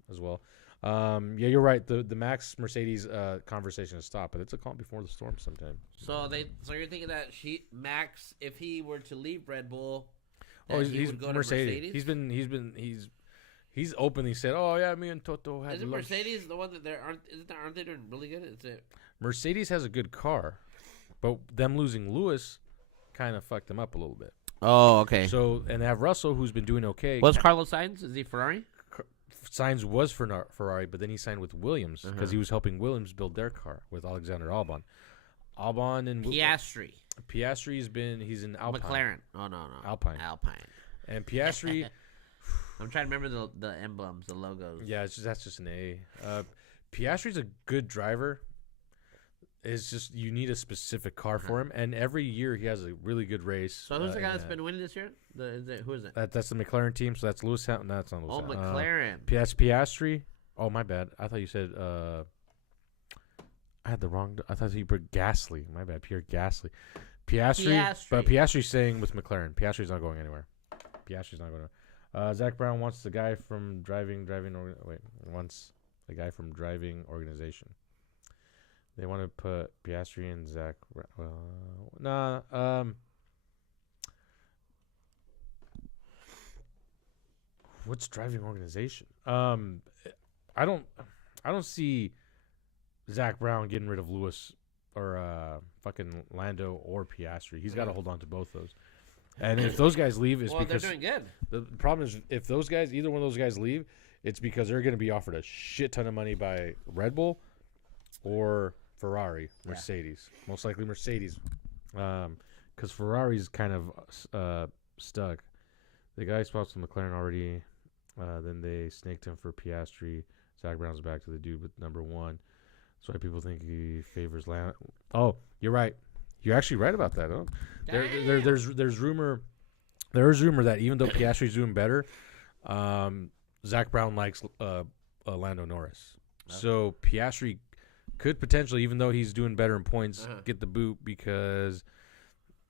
as well. Yeah, you're right. The Max Mercedes conversation has stopped, but it's a calm before the storm sometime. So you're thinking that Max, if he were to leave Red Bull, he's would go Mercedes. to Mercedes? He's openly said, "Oh yeah, me and Toto had." Isn't Mercedes the one that aren't they doing really good? Is it? Mercedes has a good car, but them losing Lewis kind of fucked them up a little bit. Oh, okay. So and they have Russell, who's been doing okay. What's Carlos Sainz? Is he Ferrari? Sainz was for Ferrari, but then he signed with Williams because he was helping Williams build their car with Alexander Albon. Albon and Piastri. He's in Alpine. McLaren. Oh no. Alpine. And Piastri. I'm trying to remember the emblems, the logos. Yeah, that's just an A. Piastri's a good driver. It's just you need a specific car for him, and every year he has a really good race. So who's the guy that's been winning this year? Who is it? That's the McLaren team. So that's Lewis Hamilton. No, that's not Lewis. Oh, McLaren. Piastri. Oh, my bad. I thought you said. I had the wrong. I thought you put Gasly. My bad. Pierre Gasly. Piastri. But Piastri's staying with McLaren. Piastri's not going anywhere. Piastri's not going to. Zach Brown wants the guy from wants the guy from driving organization. They want to put Piastri and Zach. What's driving organization? I don't see Zach Brown getting rid of Lewis or fucking Lando or Piastri. He's got to hold on to both those. And if those guys leave, it's because they're doing good. The problem is if those guys, either one of those guys leave, it's because they're going to be offered a shit ton of money by Red Bull or Ferrari, Mercedes. Most likely Mercedes, because Ferrari's kind of stuck. The guy spots from McLaren already. Then they snaked him for Piastri. Zach Brown's back to the dude with number one. That's why people think he favors Land. Oh, you're right. You're actually right about that, huh? There's rumor that even though Piastri's doing better, Zach Brown likes Lando Norris. Okay. So Piastri could potentially, even though he's doing better in points, get the boot because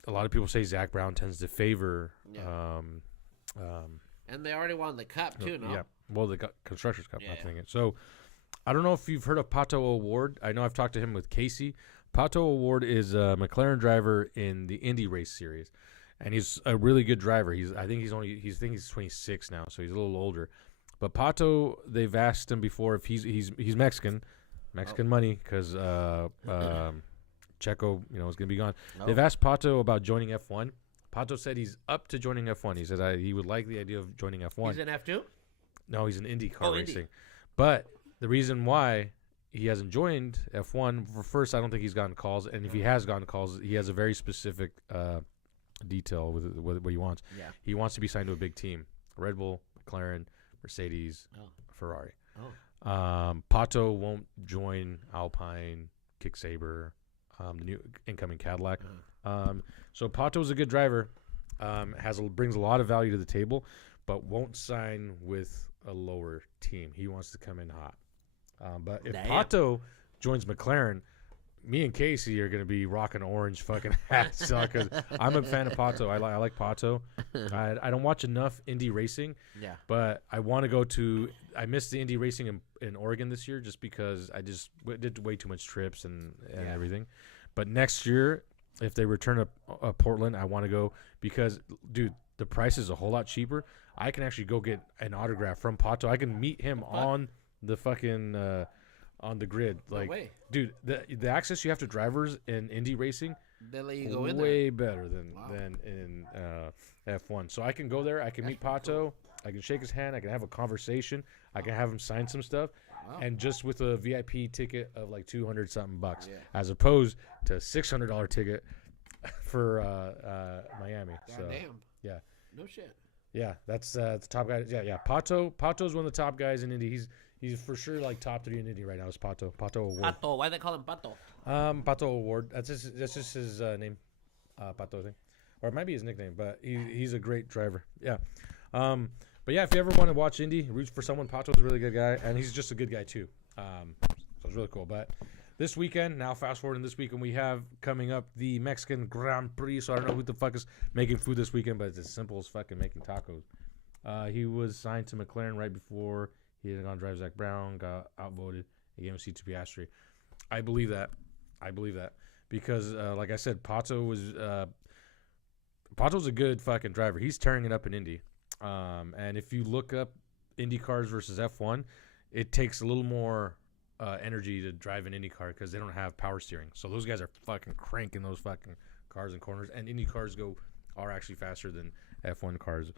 a lot of people say Zach Brown tends to favor. And they already won the cup too, no? Yeah. Well, the Constructors Cup, not thinking. So I don't know if you've heard of Pato O'Ward. I know I've talked to him with Casey. Pato O'Ward is a McLaren driver in the Indy Race Series, and he's a really good driver. I think he's 26 now, so he's a little older. But Pato, they've asked him before if he's Mexican money because Checo, is going to be gone. Oh. They've asked Pato about joining F1. Pato said he's up to joining F1. He said he would like the idea of joining F1. He's in F2? No, he's in IndyCar racing. Indy. But the reason why he hasn't joined F1, first, I don't think he's gotten calls. And if he has gotten calls, he has a very specific detail with what he wants. Yeah. He wants to be signed to a big team. Red Bull, McLaren, Mercedes, Ferrari. Pato won't join Alpine, Kick Saber, the new incoming Cadillac. So Pato's a good driver, brings a lot of value to the table, but won't sign with a lower team. He wants to come in hot. But if Pato joins McLaren, me and Casey are going to be rocking orange fucking hats because I'm a fan of Pato. I like Pato. I don't watch enough Indy racing, but I want to go to – I missed the Indy racing in Oregon this year just because I just did way too much trips and everything. But next year, if they return to Portland, I want to go because, dude, the price is a whole lot cheaper. I can actually go get an autograph from Pato. I can meet him on the fucking on the grid. Like, no way. Dude, the access you have to drivers in Indy racing, they let you go in way better than in F1. So I can go there. I can meet Pato. Cool. I can shake his hand. I can have a conversation. I can have him sign some stuff. And just with a VIP ticket of like $200-something bucks, as opposed to $600 ticket for Miami. God damn. Yeah. No shit. Yeah, that's the top guy. Yeah. Pato's one of the top guys in Indy. He's for sure like top 3 in Indy right now. Is Pato Award? Pato. Why do they call him Pato? Pato Award. That's just his name. Pato, I think, or it might be his nickname. But he's a great driver. Yeah. But yeah, if you ever want to watch Indy, root for someone. Pato's a really good guy, and he's just a good guy too. So it's really cool. But this weekend, now fast forwarding this weekend, we have coming up the Mexican Grand Prix. So I don't know who the fuck is making food this weekend, but it's as simple as fucking making tacos. He was signed to McLaren right before he had gone drive Zach Brown, got outvoted. He gave him a seat to Piastri. I believe that. Because, like I said, Pato's a good fucking driver. He's tearing it up in Indy. And if you look up Indy cars versus F1, it takes a little more energy to drive an Indy car because they don't have power steering. So those guys are fucking cranking those fucking cars in corners. And Indy cars are actually faster than F1 cars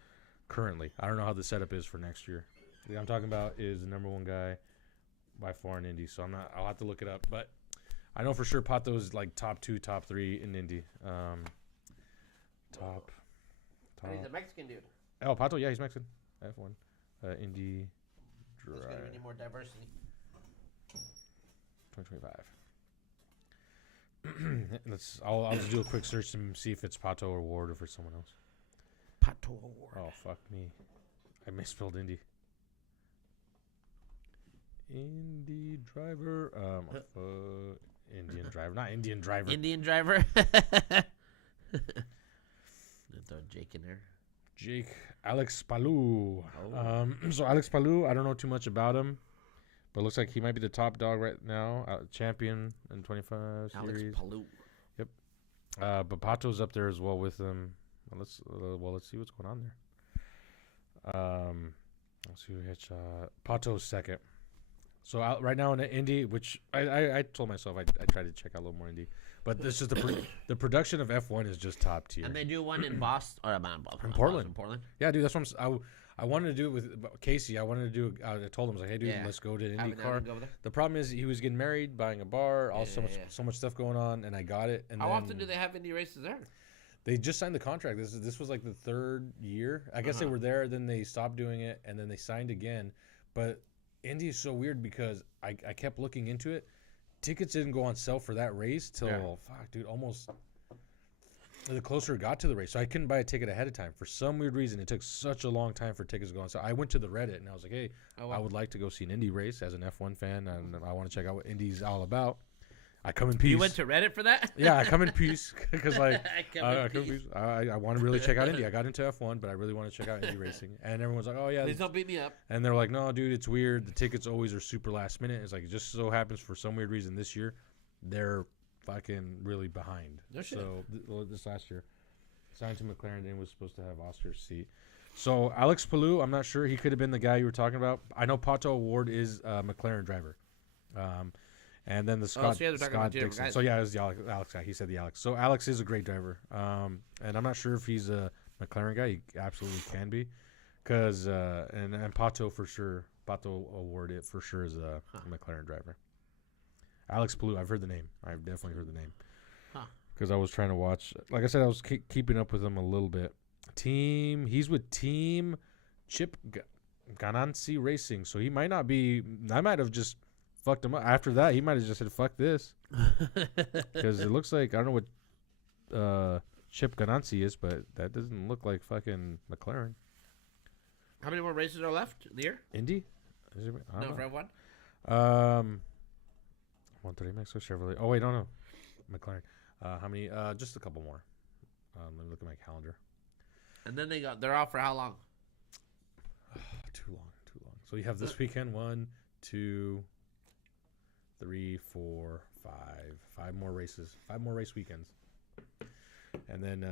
currently. I don't know how the setup is for next year. The guy I'm talking about is the number 1 guy by far in Indy. So I'll have to look it up. But I know for sure Pato's like top 2, top 3 in Indy. Top. And he's a Mexican dude. Oh, Pato, yeah, he's Mexican. F1. Indy There's going to be more diversity. 2025. I'll just do a quick search to see if it's Pato or Ward or for someone else. Pato Award. Oh, fuck me. I misspelled Indy. Indy driver. Indian driver. Not Indian driver. Indian driver. Throw Jake in there. Alex Palou. So Alex Palou, I don't know too much about him, but it looks like he might be the top dog right now. Champion in 25 Alex series. Palou. Yep. But Pato's up there as well with him. Let's see what's going on there. Let's see who headshot. Pato's second. So right now in the Indy, which I told myself I tried to check out a little more Indy, but this is the production of F1 is just top tier. And they do one in Boston or in Portland. In Portland. Yeah, dude, that's what I wanted to do it with Casey. I wanted to do. I told him I was like, hey, dude, let's go to IndyCar. The problem is he was getting married, buying a bar, so much stuff going on, and I got it. And how often do they have Indy races there? They just signed the contract. This was like the 3rd year. I guess they were there, then they stopped doing it, and then they signed again. But Indy is so weird because I kept looking into it. Tickets didn't go on sale for that race till fuck, dude, almost the closer it got to the race. So I couldn't buy a ticket ahead of time. For some weird reason, it took such a long time for tickets to go on. So I went to the Reddit and I was like, hey, I would like to go see an Indy race as an F1 fan, and I want to check out what Indy's all about. I come in peace. You went to Reddit for that? Yeah, I come in peace because like I come in peace. I want to really check out Indy. I got into F1, but I really want to check out Indy racing. And everyone's like, oh yeah, please don't beat me up. And they're like, no, dude, it's weird. The tickets always are super last minute. It's like it just so happens for some weird reason this year they're fucking really behind. So this last year, signed to McLaren and was supposed to have Oscar's seat. So Alex Palou, I'm not sure. He could have been the guy you were talking about. I know Pato Ward is a McLaren driver. And then the Scott Dixon. So yeah, it was the Alex guy. He said the Alex. So Alex is a great driver. And I'm not sure if he's a McLaren guy. He absolutely can be, because and Pato for sure. Pato Award it for sure is a McLaren driver. Alex Palou. I've heard the name. I've definitely heard the name. Because I was trying to watch. Like I said, I was keeping up with him a little bit. He's with Team Chip Ganassi Racing. So he might not be. I might have just fucked him up. After that, he might have just said, fuck this. Because it looks like, I don't know what Chip Ganassi is, but that doesn't look like fucking McLaren. How many more races are left in the year? Indy? No, for F1? 130 Mexico Chevrolet. Oh, wait, no. McLaren. How many? Just a couple more. Let me look at my calendar. And then they're off for how long? Too long. So you have this weekend, 1, 2, 3, 4, 5 more races, 5 more race weekends, and then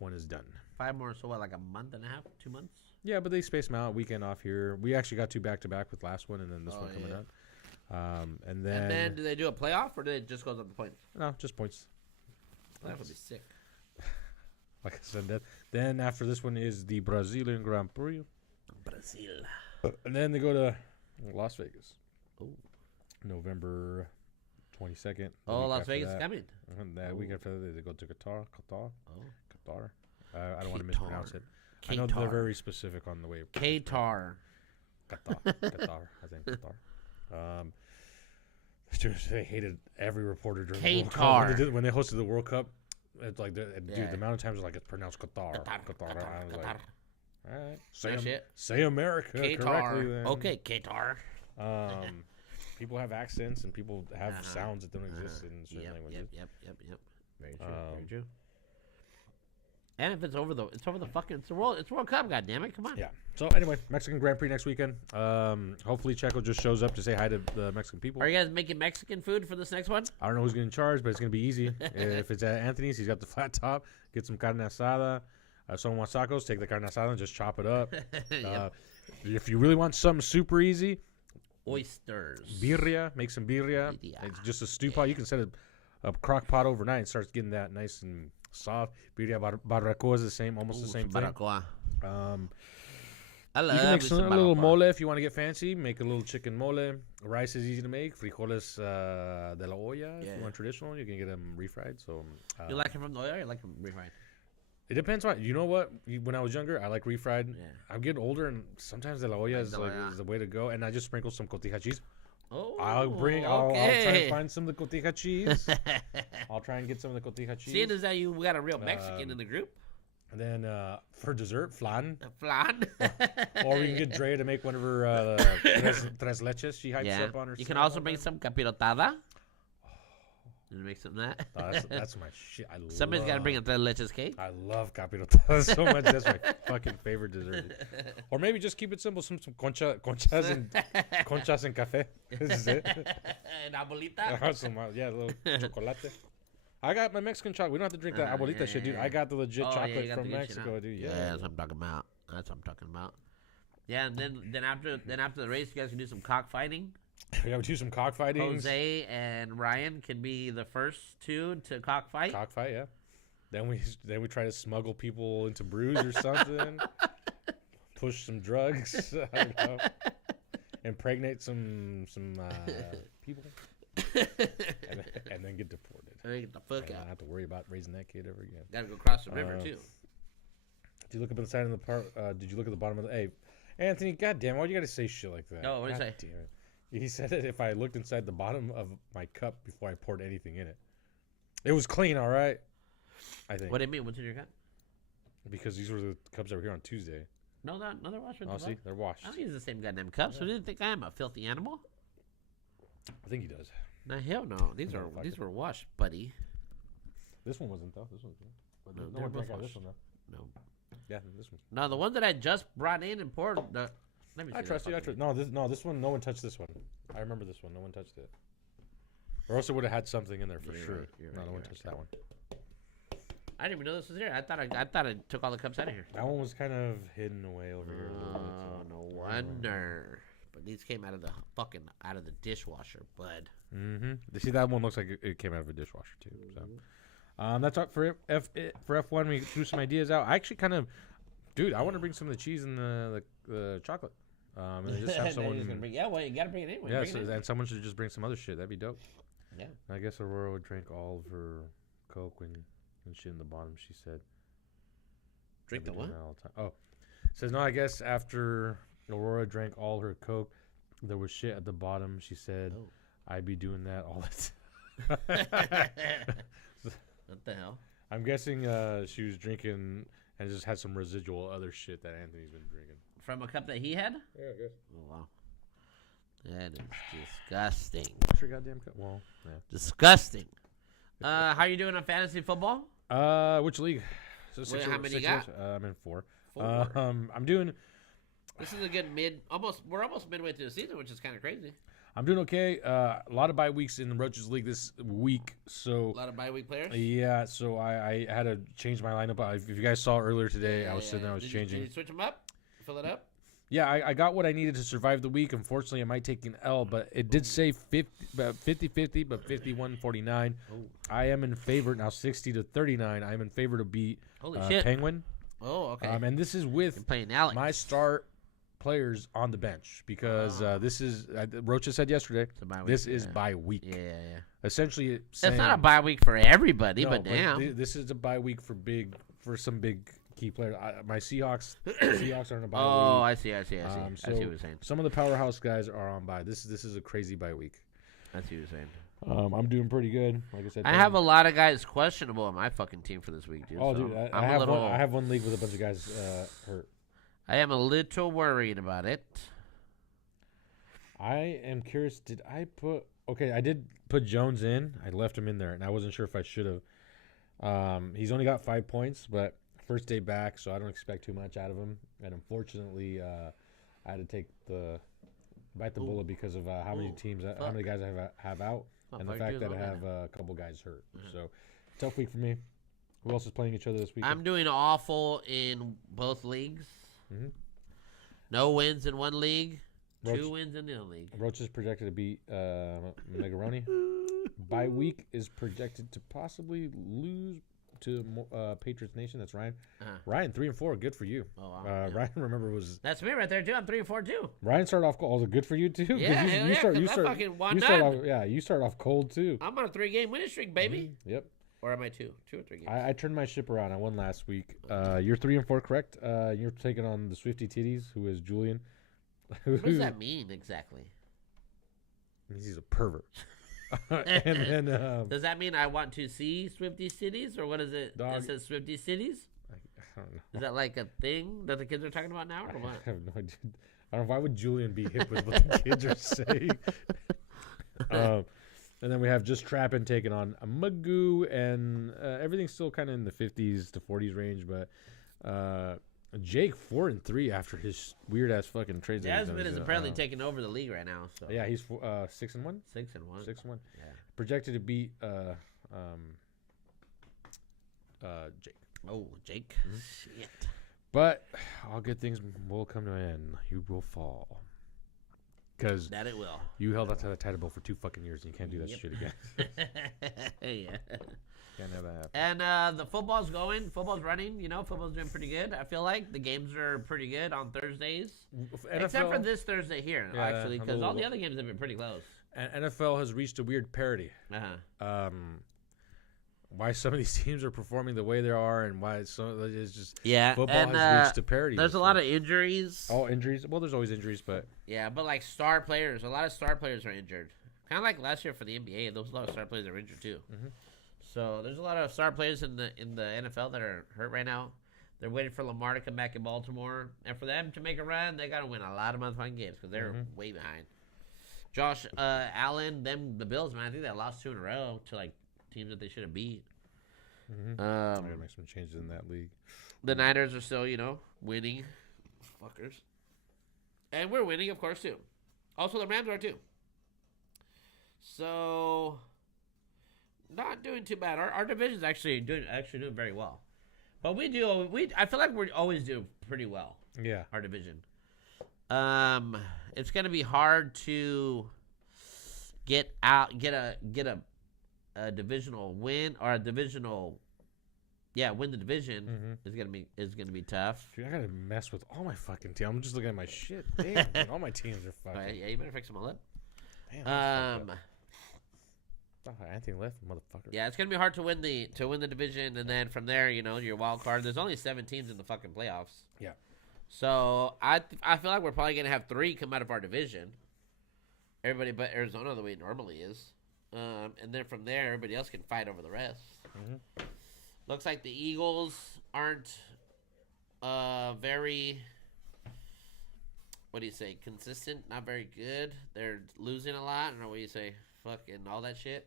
F1 is done. 5 more, so what, like a month and a half, 2 months? Yeah, but they space them out, weekend off here. We actually got 2 back-to-back with last one, and then this one coming up. And then do they do a playoff, or do it just goes up the points? No, just points. That would be sick. Like I said, then after this one is the Brazilian Grand Prix. Brazil. And then they go to Las Vegas. Oh. November 22nd. Oh, Las Vegas is coming. And that week after that, they go to Qatar. Oh. Qatar. I don't want to mispronounce it. I know they're Qatar. very specific on the way. Qatar. Qatar. I think Qatar. Dude, they hated every reporter during the World Cup. Qatar. When they hosted the World Cup. It's like, dude, Yeah. the amount of times like it's pronounced Qatar. Qatar. I was like, all right, shit. say America correctly. Qatar. Then. Okay, Qatar. People have accents and people have sounds that don't exist in certain languages. Yep. Very true. Very true. And if it's over the World Cup. God damn it! Come on. Yeah. So anyway, Mexican Grand Prix next weekend. Hopefully Checo just shows up to say hi to the Mexican people. Are you guys making Mexican food for this next one? I don't know who's getting charged, but it's gonna be easy. If it's at Anthony's, he's got the flat top. Get some carne asada. Son Wasacos, take the carne asada and just chop it up. Yep. If you really want something super easy, Oysters. birria. Make some birria. Birria. It's just a stew pot. You can set a crock pot overnight and starts getting that nice and soft. Birria barbacoa is the same, almost the same thing. Barbacoa. I You love can make me some some little barbacoa. mole if you want to get fancy. Make a little chicken mole. Rice is easy to make. Frijoles de la olla. If Yeah. you want traditional, you can get them refried. So You like it from the oil or you like it refried? it depends on. You know what? When I was younger, I like refried. Yeah. I'm getting older, and sometimes de la olla is de la olla. is the way to go. And I just sprinkle some cotija cheese. Oh, I'll try and okay. find some of the cotija cheese. I'll try and get some of the cotija cheese. Seeing as that you got a real Mexican in the group, And then for dessert, flan. flan. Or we can get Drea to make one of her tres leches she hypes Yeah. up on her. You can side also all the bring time. some capirotada. You make some of that. Oh, that's my shit. Somebody's got to bring a tres leches cake. I love capirotada so much. That's my fucking favorite dessert. Or maybe just keep it simple. Some conchas and café. This is it. And abuelita. Some, a little chocolate. I got my Mexican chocolate. We don't have to drink that abuelita shit, dude. I got the legit Oh, yeah, you chocolate got from the good shit, Mexico, huh? dude. Yeah, Yeah. that's what I'm talking about. That's what I'm talking about. Yeah, and then after the race, you guys can do some cockfighting. We have to do some cockfighting. Jose and Ryan can be the first two to cockfight. Cockfight, yeah. Then we try to smuggle people into brews or something. Push some drugs. I don't know. Impregnate some people. and then get deported. Get the fuck And I out. don't have to worry about raising that kid ever again. Gotta go across the river too. Did you look up at the side of the part? Did you look at the bottom of the? Hey, Anthony, goddamn, why do you got to say shit like that? No, what'd he God say? damn it. He said that if I looked inside the bottom of my cup before I poured anything in it, it was clean. All right, I think. What do you mean? What's in your cup? Because these were the cups that were here on Tuesday. No, they're washed. Oh, see, they're washed. I don't use the same goddamn cups. So you didn't think I am a filthy animal? I think he does. No, hell no. These Motherfucker. were washed, buddy. This one wasn't though. This one's good. But No, no they're one drank both out of this washed. one though. No, Yeah, this one. no, the one that I just brought in and poured. Let me. I see trust that you. I fucking- trust. No, this one. No one touched this one. I remember this one. No one touched it. Or else it would have had something in there for You're sure. right, you're No, right, no one you're touched right. that one. I didn't even know this was here. I thought I took all the cups out of here. That one was kind of hidden away over here a little bit. Oh, so- no wonder. But these came out of the dishwasher, bud. Mm-hmm. See, that one looks like it came out of a dishwasher too. So, that's all for F1. We threw some ideas out. I actually kind of, dude, I want to bring some of the cheese and the chocolate. And then just have someone. Well, you gotta bring it anyway. Yeah, Bring it in. and someone should just bring some other shit. That'd be dope. Yeah. I guess Aurora would drink all of her Coke and shit in the bottom. She said. Drink the I'd be doing what? that all the time. Oh, says no. I guess after Aurora drank all her Coke, there was shit at the bottom. She said, Oh. "I'd be doing that all the time." What the hell? I'm guessing she was drinking and just had some residual other shit that Anthony's been drinking. From a cup that he had? Yeah, I guess. Oh wow. That is disgusting. What's your goddamn cup? Well, yeah. Disgusting. How you doing on fantasy football? Which league? So Wait, how many you got? I'm in 4. 4. I'm doing This is a good we're almost midway through the season, which is kind of crazy. okay. A lot of bye weeks in the Roaches League this week, so A lot of bye week players. yeah. So I had to change my lineup. If you guys saw earlier today, I was sitting there, I was Did changing. Did you switch them up? Fill it up? Yeah, I got what I needed to survive the week. Unfortunately, I might take an L, but it did say 50-50, but 51-49. Oh. I am in favor now, 60-39. I am in favor to beat Holy shit. Penguin. Oh, okay. And this is with You're playing Alex. my star players on the bench because this is Rocha said yesterday. It's a bye week, This is yeah. bye week. Yeah. Essentially, It's not a bye week for everybody, no, but damn. this is a bye week for some big key players. My Seahawks are on a bye Oh, week. I see. I see So what you're saying. some of the powerhouse guys are on bye. This is a crazy bye week. I see what you're saying. I'm doing pretty good. Like I said, I have a lot of guys questionable on my fucking team for this week, dude. Oh, so dude, I I'm a little. I have one league with a bunch of guys hurt. I am a little worried about it. I am curious. Did I put? Okay, I did put Jones in. I left him in there, and I wasn't sure if I should have. He's only got 5 points, but first day back, so I don't expect too much out of him. And unfortunately, I had to bite the bullet because of how many teams, how many guys I have out, and the fact that I have a couple guys hurt. So tough week for me. Who else is playing each other this week? I'm doing awful in both leagues. Mhm. No wins in one league. Roach- 2 wins in the other league. Roach is projected to beat Megaroni. Bye week is projected to possibly lose to Patriots Nation. That's Ryan. Ryan 3-4. Good for you. Oh, wow. Ryan, remember, was That's me right there too. I'm 3-4 too. Ryan started off cold. Also, good for you too. 'Cause Yeah, you start. You I start. fucking won You start none. off. Yeah, you start off cold too. I'm on a 3-game winning streak, baby. Yep. Or am I 2 or 3 games? I turned my ship around. I won last week. You're 3-4, correct? You're taking on the Swifty Titties, who is Julian. What does that mean exactly? Means he's a pervert. And then Does that mean I want to see Swifty Cities, or what is it? Dog. It says Swifty Cities. I don't know. Is that like a thing that the kids are talking about now, or I what? have no idea. I don't know. Why would Julian be hip with what the kids are saying? And then we have just Trappin taking on a Magoo, and everything's still kind of in the 50s to 40s range. But Jake 4-3 after his weird ass fucking trades. that he's Jasmine done. is apparently taking over the league right now. So Yeah, he's 6-1. 6-1. 6-1. Yeah. Projected to beat Jake. Oh, Jake. Mm-hmm. Shit. But all good things will come to an end. You will fall. Because That it will. you held out to the title belt for 2 fucking years and you can't do that Yep. shit again. Yeah. Can't have that happen. And the football's going. Football's running. You know, football's doing pretty good. I feel like the games are pretty good on Thursdays. Except for this Thursday here, Yeah, actually, I'm a because all little- the other games have been pretty close. And NFL has reached a weird parity. Uh-huh. Why some of these teams are performing the way they are, and why it's just Yeah, football and has reached a parity. there's this a lot year. of injuries. Oh, injuries. Well, there's always injuries, but Yeah, but like star players, a lot of star players are injured. Kind of like last year for the NBA, those a lot of star players are injured too. Mhm. So there's a lot of star players in the NFL that are hurt right now. They're waiting for Lamar to come back in Baltimore, and for them to make a run, they got to win a lot of motherfucking games because they're way behind. Josh Allen, the Bills, man, I think they lost 2 in a row to like teams that they should have beat. I gotta make some changes in that league. The Niners are still, winning. Fuckers. And we're winning, of course, too. Also, the Rams are too. So, not doing too bad. Our division's actually doing very well. But I feel like we always do pretty well. Yeah. Our division. It's gonna be hard to get a divisional win or a divisional. Yeah, win the division is gonna be tough. Dude, I gotta mess with all my fucking teams. I'm just looking at my shit. Damn, man, all my teams are fucking. Yeah, you better fix them all up. Damn, that's fucked up. Anthony left, motherfucker. Yeah, it's gonna be hard to win the division, and then from there, your wild card. There's only 7 teams in the fucking playoffs. Yeah. So I feel like we're probably gonna have 3 come out of our division. Everybody but Arizona, the way it normally is, and then from there, everybody else can fight over the rest. Looks like the Eagles aren't very. What do you say? Consistent, not very good. They're losing a lot. I don't know what do you say. Fucking all that shit.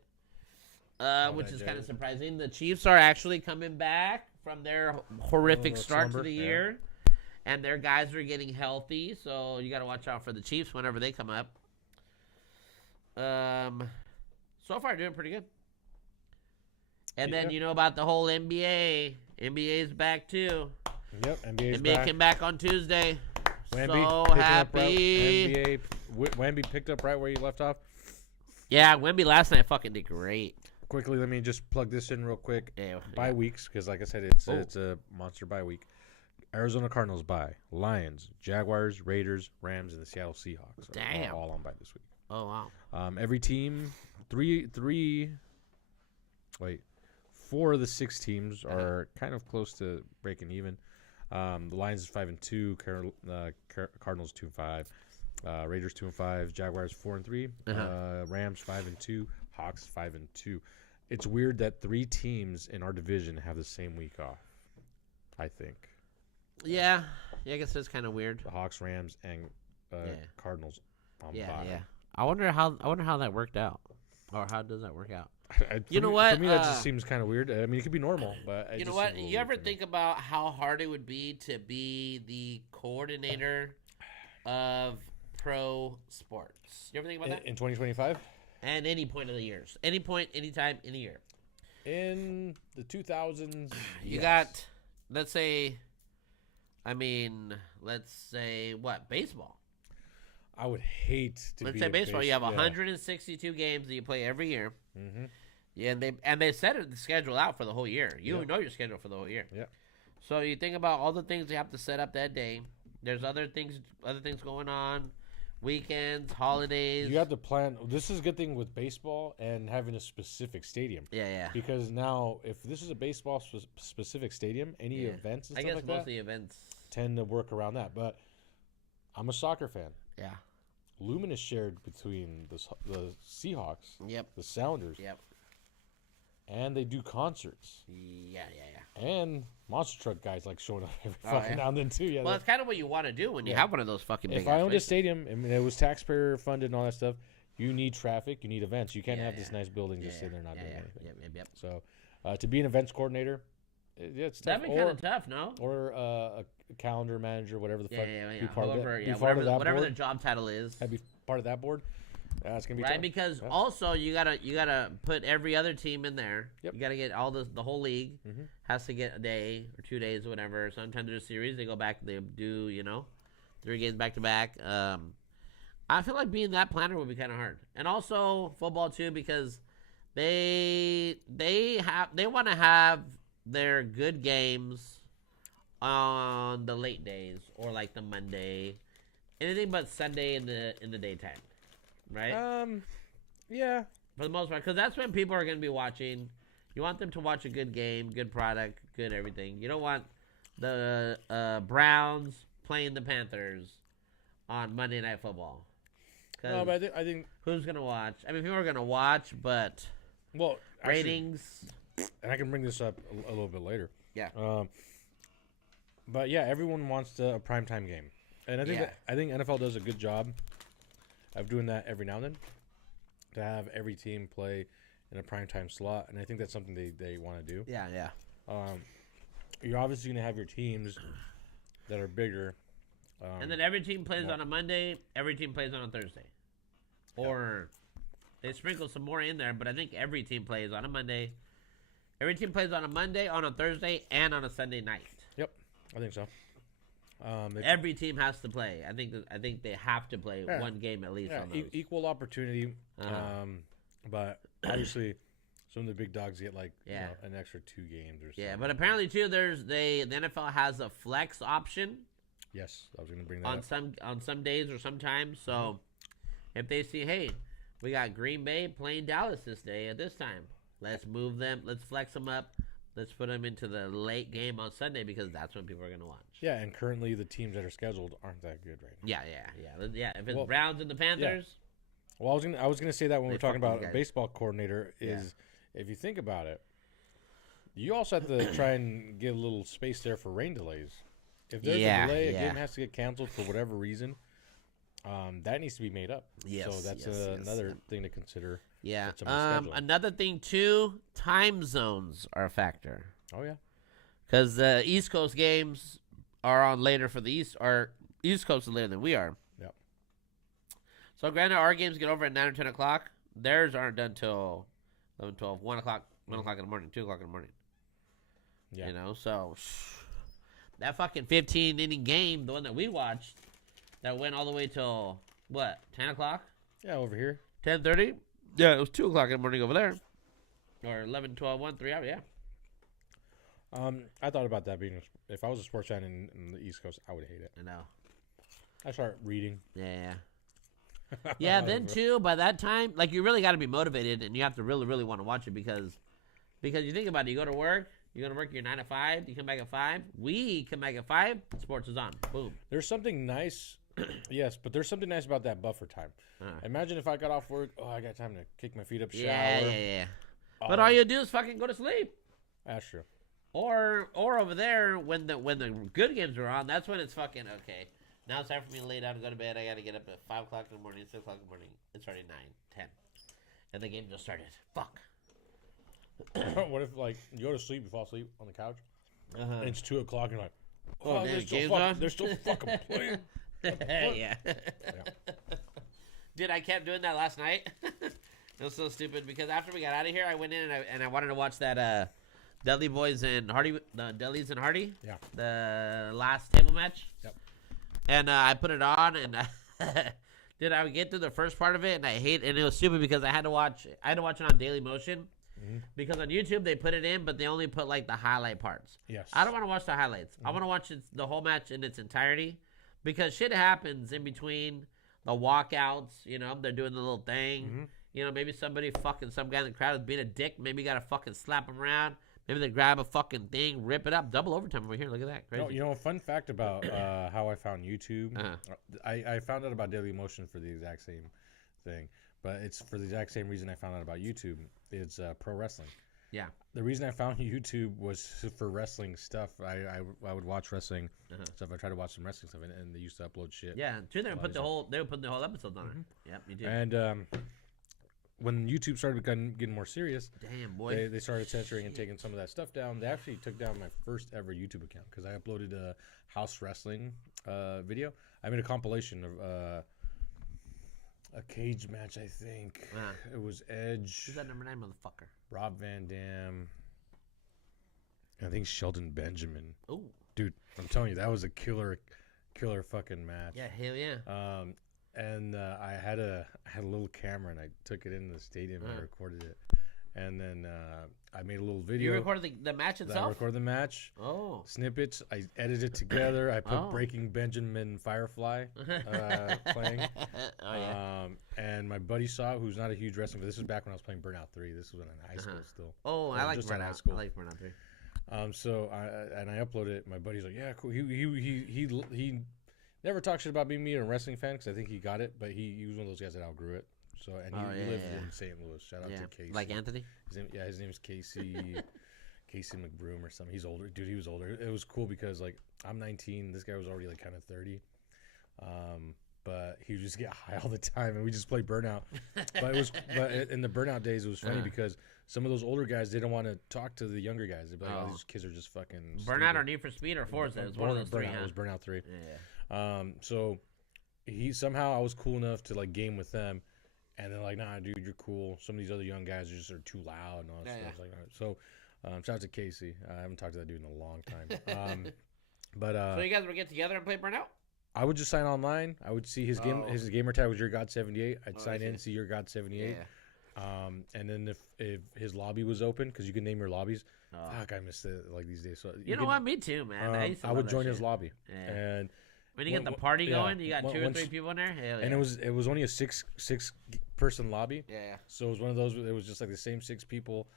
Which is kind of surprising. The Chiefs are actually coming back from their horrific start to the year. And their guys are getting healthy. So you got to watch out for the Chiefs whenever they come up. So far, doing pretty good. And then you know about the whole NBA. NBA's back too. Yep, NBA's NBA back. came back on Tuesday. Wemby So picking up happy. NBA, Wemby picked up right where you left off. Yeah, Wemby last night fucking did great. Quickly, let me just plug this in real quick. Yeah, Bye weeks, because like I said, it's a monster bye week. Arizona Cardinals bye. Lions, Jaguars, Raiders, Rams, and the Seattle Seahawks are Damn. all on bye this week. Oh, wow. Every team, four of the 6 teams are kind of close to breaking even. The Lions is 5-2. Cardinals 2-5. Raiders 2-5. Jaguars 4-3. Rams 5-2. Hawks 5-2. It's weird that 3 teams in our division have the same week off. I think Yeah, I guess that's kind of weird. the Hawks, Rams, and Cardinals on Yeah, bye. yeah. I wonder how that worked out, or how does that work out? For know me- what? For me, that just seems kind of weird. I mean, it could be normal, but it You know just what? seems a little You ever weird to me. think about how hard it would be to be the coordinator of pro sports? You ever think about that? in 2025? At any point of the years, any point, anytime, any year. In the 2000s, You yes. got, let's say, what, baseball. I would hate to Let's be say a baseball. You have yeah. 162 games that you play every year. Mhm. Yeah, and they set the schedule out for the whole year. You Yeah. know your schedule for the whole year. Yeah. So you think about all the things you have to set up that day. There's other things going on, weekends, holidays. You have to plan. This is a good thing with baseball and having a specific stadium. yeah. Because now, if this is a baseball specific stadium, any Yeah. events and I stuff guess like most that of the events. tend to work around that. But I'm a soccer fan. Yeah. Lumen is shared between the Seahawks, Yep. the Sounders, Yep. and they do concerts. Yeah. And monster truck guys like showing up every Oh, fucking yeah. now and then too. Yeah. Well, it's kind of what you want to do when you Yeah. have one of those fucking big. If I owned a places. stadium and it was taxpayer funded and all that stuff, you need traffic, you need events. You can't Yeah, have this yeah. nice building just Yeah, sitting there not yeah, doing yeah. anything. Yep. So, to be an events coordinator, it's tough. That'd be kind of tough, no? Or a calendar manager, whatever the fuck. Yeah. Be part Whoever, of that. Be part whatever, of that whatever board. their job title is. Be part of that board. That's gonna be Right, tough. because Yeah. also you gotta put every other team in there. Yep. You gotta get all the whole league Mhm. has to get a day or 2 days or whatever. Sometimes there's a series. They go back. They do 3 games back to back. I feel like being that planner would be kind of hard, and also football too because they want to have their good games on the late days or like the Monday, anything but Sunday in the daytime. Right? Yeah. For the most part, because that's when people are going to be watching. You want them to watch a good game, good product, good everything. You don't want the Browns playing the Panthers on Monday Night Football. 'Cause No, but I think who's going to watch? I mean, people are going to watch, but well, actually, ratings. and I can bring this up a little bit later. Yeah. But yeah, everyone wants a primetime game, and I think Yeah. I think NFL does a good job of doing that every now and then, to have every team play in a primetime slot, and I think that's something they want to do. Yeah. You're obviously going to have your teams that are bigger. And then every team plays well- on a Monday, every team plays on a Thursday. Or they sprinkle some more in there, but I think every team plays on a Monday. Every team plays on a Monday, on a Thursday, and on a Sunday night. Yep, I think so. Every team has to play. I think they have to play Yeah. one game at least on those. Equal opportunity. Uh-huh. But obviously, some of the big dogs get like Yeah. an extra 2 games or something. Yeah, but apparently too, the NFL has a flex option Yes, I was going to bring that on up. some days or sometimes. So if they see, hey, we got Green Bay playing Dallas this day at this time, let's move them. Let's flex them up. Let's put them into the late game on Sunday because that's when people are going to watch. Yeah, and currently the teams that are scheduled aren't that good right now. Yeah. If it's Well, Browns and the Panthers, Well, I was gonna say that when They we're talking fuck about these a guys. baseball coordinator is if you think about it, you also have to try and get a little space there for rain delays. If there's Yeah, a delay, a yeah. game has to get canceled for whatever reason. That needs to be made up. Yes, So that's yes, yes, another yeah. thing to consider. yeah. That's on the schedule. Another thing too, time zones are a factor. Oh yeah. Because the East Coast games are on later for the East, or East Coast is later than we are. Yep. So granted, our games get over at 9 or 10 o'clock. Theirs aren't done till 11, 12, 1 o'clock, 1 o'clock in the morning, 2 o'clock in the morning. Yeah. You know, so that fucking 15-inning game, the one that we watched, that went all the way till, what, 10 o'clock? Yeah, over here. 10:30? Yeah, it was 2 o'clock in the morning over there. Or 11, 12, 1, 3 hours, yeah. I thought about that being if I was a sports fan in the East Coast, I would hate it. I know. I start reading. Yeah. Yeah, then too, by that time, like you really got to be motivated and you have to really, really want to watch it because you think about it, you go to work, You go to work your 9 to 5. You come back at 5. We come back at 5. Sports is on. Boom. There's something nice. Yes, but there's something nice about that buffer time. Imagine if I got off work. Oh, I got time to kick my feet up, shower. Yeah. But all you do is fucking go to sleep. That's true. Or over there when the good games are on, that's when it's fucking okay. Now it's time for me to lay down and go to bed. I gotta get up at 5 o'clock in the morning, 6 o'clock in the morning. It's already 9, 10, and the game just started. Fuck. What if like you go to sleep, you fall asleep on the couch, and it's 2 o'clock, and you're like, oh, they're still fucking playing. Yeah. Dude, I kept doing that last night. It was so stupid because after we got out of here, I went in and I wanted to watch that Dudley Boys and Hardy, the Dudleys and Hardy. Yeah. The last table match. Yep. And I put it on, and dude, I would get through the first part of it, and and it was stupid because I had to watch it on Daily Motion. Because on YouTube they put it in, but they only put like the highlight parts. Yes. I don't want to watch the highlights. I want to watch the whole match in its entirety, because shit happens in between the walkouts. You know, they're doing the little thing. You know, maybe some guy in the crowd is being a dick. Maybe you gotta fucking slap him around. Maybe they grab a fucking thing, rip it up, double overtime over here. Look at that, crazy. You know, a fun fact about how I found YouTube. I found out about Daily Motion for the exact same thing, but it's for the exact same reason I found out about YouTube. It's pro wrestling. Yeah. The reason I found YouTube was for wrestling stuff. I would watch wrestling stuff. I tried to watch some wrestling stuff, and they used to upload shit. Yeah, too. They would put the whole episodes on it. Yep, you did. And when YouTube started getting more serious, damn boy, they started censoring and taking some of that stuff down. They actually took down my first ever YouTube account because I uploaded a house wrestling video. I made a compilation of a cage match. I think it was Edge. Who's that number 9 motherfucker? Rob Van Dam. I think Shelton Benjamin. Oh, dude, I'm telling you, that was a killer fucking match. Yeah, hell yeah. And I had a little camera, and I took it into the stadium and I recorded it. And then I made a little video. You recorded the match itself? I recorded the match. Oh. Snippets. I edited it together. I put Breaking Benjamin Firefly playing. Oh, yeah. And my buddy saw, who's not a huge wrestling, but this was back when I was playing Burnout 3. This was when in high school still. Oh, I like Burnout. High school. I like Burnout 3. So I uploaded it. My buddy's like, yeah, cool. He never talked shit about being me a wrestling fan because I think he got it, but he was one of those guys that outgrew it. So he lived in St. Louis. Shout out to Casey. Like Anthony? His name is Casey McBroom or something. He's older. Dude, he was older. It was cool because like I'm 19. This guy was already like kind of 30. But he would just get high all the time, and we just play Burnout. But in the Burnout days, it was funny because some of those older guys didn't want to talk to the younger guys. They'd be like, "Oh, these kids are just fucking." Burnout stupid. Or Need for Speed or Forza? It was one of those three. It was Burnout 3. Yeah. So I was cool enough to like game with them, and they're like, "Nah, dude, you're cool." Some of these other young guys are too loud and all that stuff. Like, so, shout out to Casey. I haven't talked to that dude in a long time. But so you guys would get together and play Burnout? I would just sign online. I would see his gamer tag was Your God 78. I'd sign in, see Your God 78. Yeah. And then if his lobby was open, because you can name your lobbies. Fuck, I miss it like these days. So you know what? Me too, man. I would join his lobby. Yeah. And when you get the party going, you got 2 or 3 people in there. Hell yeah. And it was only a six person lobby. Yeah. So it was one of those. It was just like the same 6 people.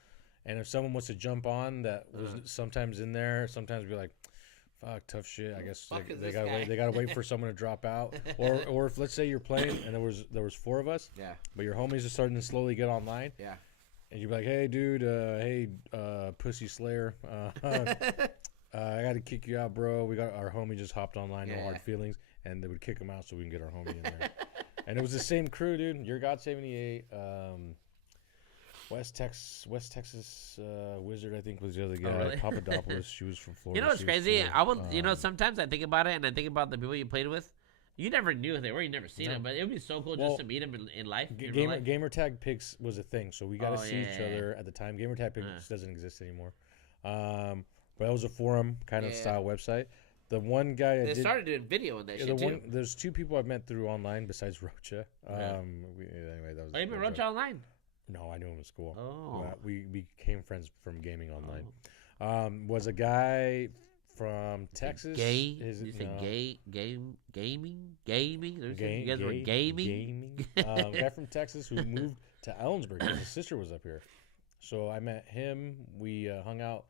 And if someone was to jump on, that was sometimes in there. Sometimes be like, fuck, tough shit. I guess they gotta wait for someone to drop out, or if let's say you're playing and there was 4 of us, but your homies are starting to slowly get online, and you'd be like, hey dude, Pussy Slayer, I gotta kick you out, bro. We got our homie just hopped online, no hard feelings, and they would kick him out so we can get our homie in there. And it was the same crew, dude. Your God 78. West Texas Wizard, I think, was the other guy. Really? Papadopoulos, she was from Florida. You know what's crazy? I would, sometimes I think about it, and I think about the people you played with. You never knew who they were. You never seen them, but it would be so cool just to meet them in life. Gamer tag picks was a thing, so we got to see each other at the time. Gamer tag picks doesn't exist anymore. But that was a forum kind of style website. The one guy they started doing video in that shit too. There's 2 people I've met through online besides Rocha. Anyway, that was. Oh, you met Rocha online? No, I knew him in school. Oh. We became friends from gaming online. Was a guy from Texas. Gaming? You guys were gaming? A guy from Texas who moved to Ellensburg because his sister was up here. So I met him. We hung out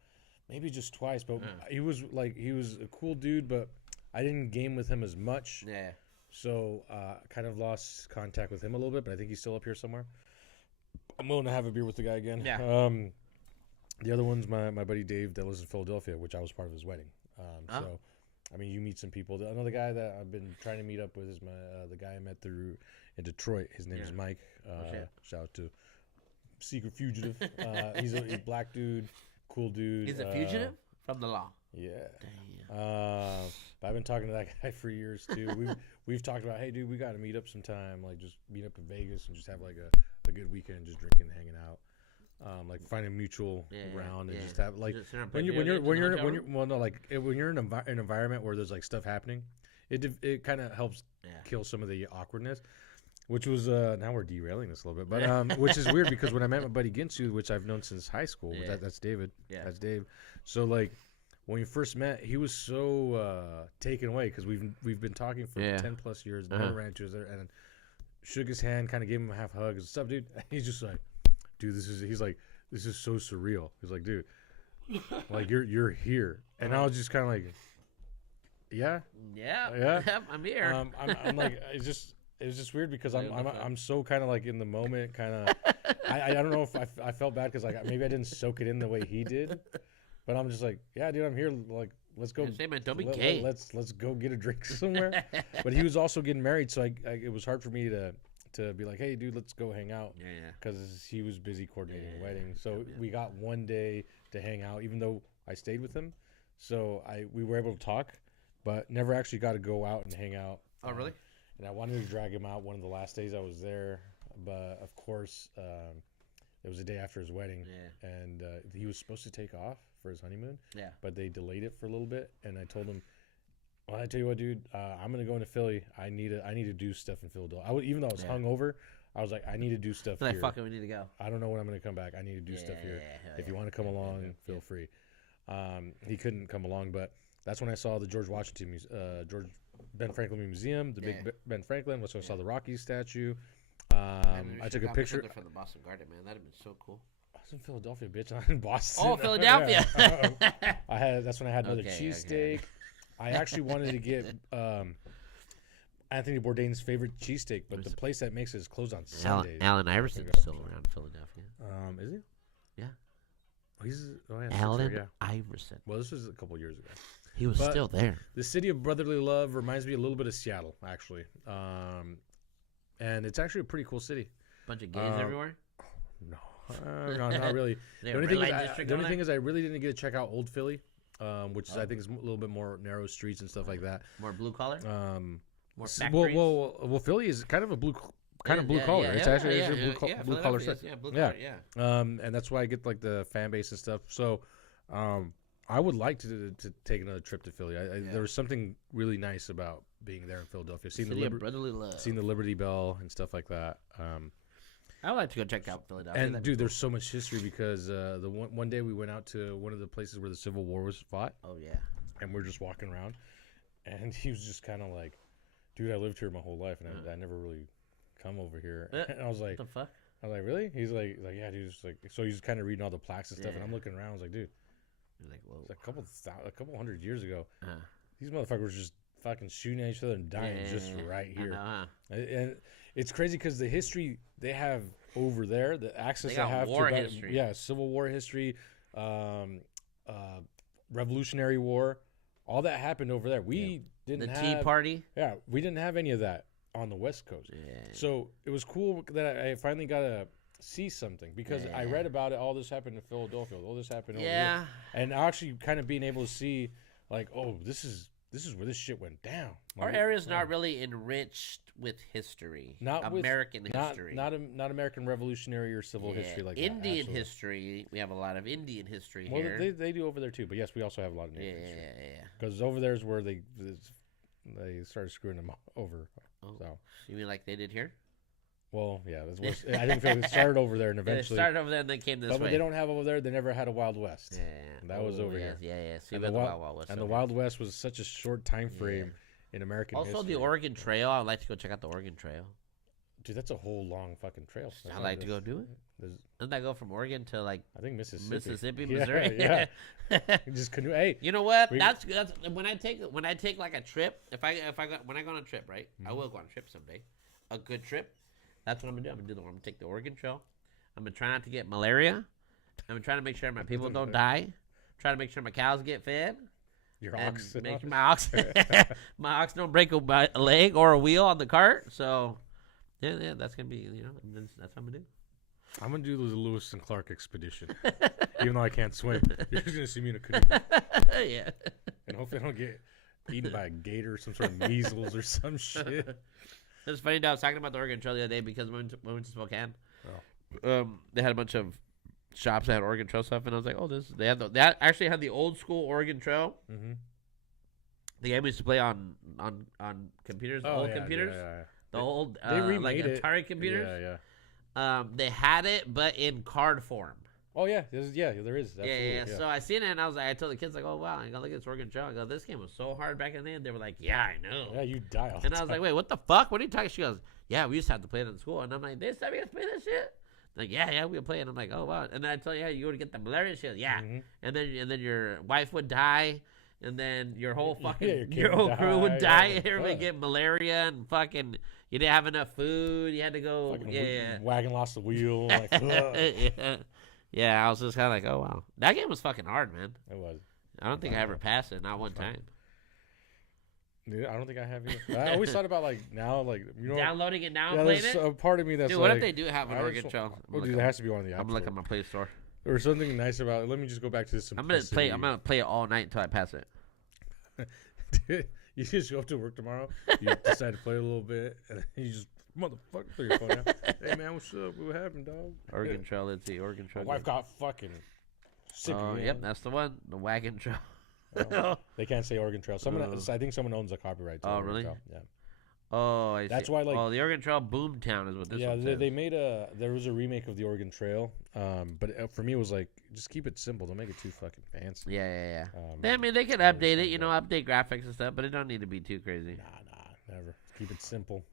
maybe just twice, but Yeah. he was a cool dude, but I didn't game with him as much, Yeah. so kind of lost contact with him a little bit. But I think he's still up here somewhere. I'm willing to have a beer with the guy again. Yeah. The other one's my buddy Dave that lives in Philadelphia, which I was part of his wedding. Oh. So, I mean, you meet some people. Another guy that I've been trying to meet up with is the guy I met through in Detroit. His name is Mike. shit. Shout out to Secret Fugitive. He's a black dude, cool dude. He's a fugitive from the law. Yeah. Damn. But I've been talking to that guy for years too. We've talked about, hey, dude, we got to meet up sometime. Like, just meet up in Vegas and just have like a good weekend, just drinking, hanging out. Like finding mutual ground and just have like Just sit around when play you're video games in the hotel well no like when you're in an environment where there's like stuff happening, it kind of helps Yeah. kill some of the awkwardness. Which was now we're derailing this a little bit, but which is weird because when I met my buddy Ginsu, which I've known since high school, Yeah. that's David, Yeah. that's Dave. So like when we first met, he was so taken away because we've been talking for 10+ years, never ran into each other, and shook his hand, kind of gave him a half hug. What's up, dude? And he's just like, dude, this is so surreal. He's like, dude, like you're here, and I was just kind of like, yeah, Yeah. I'm here. I'm like, it was just weird because I'm so kind of like in the moment, kind of. I don't know if I felt bad because like maybe I didn't soak it in the way he did, but I'm just like, yeah, dude, I'm here. Like, let's go. Say, man, don't be gay. Let's go get a drink somewhere. But he was also getting married, so it was hard for me to be like, hey, dude, let's go hang out. Yeah. Because he was busy coordinating the wedding. So we got one day to hang out, even though I stayed with him. So we were able to talk, but never actually got to go out and hang out. Oh, really? And I wanted to drag him out one of the last days I was there, but of course, it was the day after his wedding, and he was supposed to take off for his honeymoon. Yeah. But they delayed it for a little bit, and I told him, well, I tell you what, dude, I'm gonna go into Philly. I need to do stuff in Philadelphia. Even though I was hungover, I was like, I need to do stuff Like, here. fuck it, we need to go. I don't know when I'm gonna come back. I need to do stuff here. If you want to come along, feel free. He couldn't come along, but that's when I saw the George Washington, Ben Franklin Museum, the big Ben Franklin. That's when I saw the Rockies statue. I took a picture from the Boston Garden, man. That'd have been so cool. I was in Philadelphia, bitch. Not in Boston. Oh, Philadelphia. That's when I had another cheesesteak. I actually wanted to get Anthony Bourdain's favorite cheesesteak, but the place that makes it is closed on Sundays. Allen Iverson's still around Philadelphia. Is he? Yeah. Yeah. Iverson. Well, this was a couple years ago. He was still there. The city of brotherly love reminds me a little bit of Seattle, actually. And it's actually a pretty cool city. Bunch of gays everywhere? No, not really. The only thing is I really didn't get to check out Old Philly, which I think is a little bit more narrow streets and stuff like that. More blue collar? More factories? Well, Philly is kind of a blue collar. It's actually a blue collar city. Yeah, blue collar, yeah. And that's why I get like the fan base and stuff. So, I would like to take another trip to Philly. There was something really nice about being there in Philadelphia, seeing brotherly love, seeing the Liberty Bell and stuff like that. I would like to go check out Philadelphia. And dude, there's so much history because the one day we went out to one of the places where the Civil War was fought. Oh yeah. And we're just walking around, and he was just kind of like, "Dude, I lived here my whole life, and I never really come over here." And I was like, "What the fuck?" I was like, "Really?" He's like, "Yeah, dude." It's like, so he's kind of reading all the plaques and stuff, and I'm looking around. I was like, "Dude." You're like, whoa. It's a couple hundred years ago. These motherfuckers were just fucking shooting at each other and dying just right here. And it's crazy because the history they have over there, the access they have war to history. Civil War history, Revolutionary War, all that happened over there. We didn't have the Tea Party. Yeah, we didn't have any of that on the West Coast. Yeah. So it was cool that I finally got to see something because I read about it. All this happened in Philadelphia. All this happened over here. And actually kind of being able to see like, oh, this is where this shit went down. Our area's not really enriched with history. Not American history. Not American Revolutionary or Civil history like Indian that. history. We have a lot of Indian history well, here. They do over there too, but yes, we also have a lot of Native history. Yeah. Because over there is where they started screwing them over. Oh. So you mean like they did here? Well, yeah, that's worse. I didn't feel it started over there and eventually it started over there and then came this way. But they don't have over there. They never had a Wild West. Yeah, that was over here. Yeah. See, the Wild West. And the Wild West was such a short time frame in American history. Also, the Oregon Trail. I'd like to go check out the Oregon Trail. Dude, that's a whole long fucking trail. I like to go do it. Doesn't that go from Oregon to like I think Mississippi, Missouri? Yeah. You just canoe. Hey, you know what? That's when I take like a trip. When I go on a trip, right? I will go on a trip someday. A good trip. That's what I'm gonna do. I'm gonna take the Oregon Trail. I'm gonna try not to get malaria. I'm trying to make sure my people don't die. Try to make sure my cows get fed. Your ox. Make sure my ox don't break a leg or a wheel on the cart. So, yeah, that's gonna be that's what I'm gonna do. I'm gonna do the Lewis and Clark expedition, even though I can't swim. You're just gonna see me in a canoe. Yeah. And hopefully I don't get eaten by a gator or some sort of measles or some shit. It's funny that I was talking about the Oregon Trail the other day because when we went to Spokane, they had a bunch of shops that had Oregon Trail stuff, and I was like, they actually had the old school Oregon Trail. Mm-hmm. The game we used to play on computers, computers, the old like Atari computers. Yeah. They had it, but in card form. Oh yeah, there is. Yeah. So I seen it, and I told the kids like, oh wow, I go look at this Oregon Trail. I go, this game was so hard back in the day. And they were like, yeah, I know. Yeah, you die all the And time. I was like, wait, what the fuck? What are you talking? She goes, yeah, we used to have to play it in school. And I'm like, this time you guys play this shit? Like, yeah, we would play it. And I'm like, oh wow. And then I tell you, you would get the malaria shit. Yeah. Mm-hmm. And then your wife would die. And then your whole fucking your whole crew would die. Yeah, Everybody get malaria and fucking you didn't have enough food. You had to go. Wagon lost the wheel. Like, yeah. I was just kind of like, oh wow, that game was fucking hard, man. It was. I don't think I ever passed it, not one time. Dude, I don't think I have either. I always thought about like now, like downloading it now and playing it. A part of me that's dude, like, what if they do have an Oregon Trail? Well, dude, there has to be one on the app. I'm looking at my Play Store. There was something nice about it. Let me just go back to this. I'm gonna play it all night until I pass it. Dude, you just go up to work tomorrow. You decide to play a little bit, and then you just motherfucker throw your phone out. Hey man, what's up? What happened, dog? Oregon Trail. Let's see, Oregon Trail. My wife got fucking sick of me. Yep, that's the one. The Wagon Trail. They can't say Oregon Trail. I think someone owns the copyright to Oregon really? Trail. Yeah. Oh, I see. That's why, like, the Oregon Trail Boomtown is what this one says. They made there was a remake of the Oregon Trail, but for me it was like, just keep it simple. Don't make it too fucking fancy. Yeah. I mean, they could update it, update graphics and stuff, but it don't need to be too crazy. Nah, never. Keep it simple.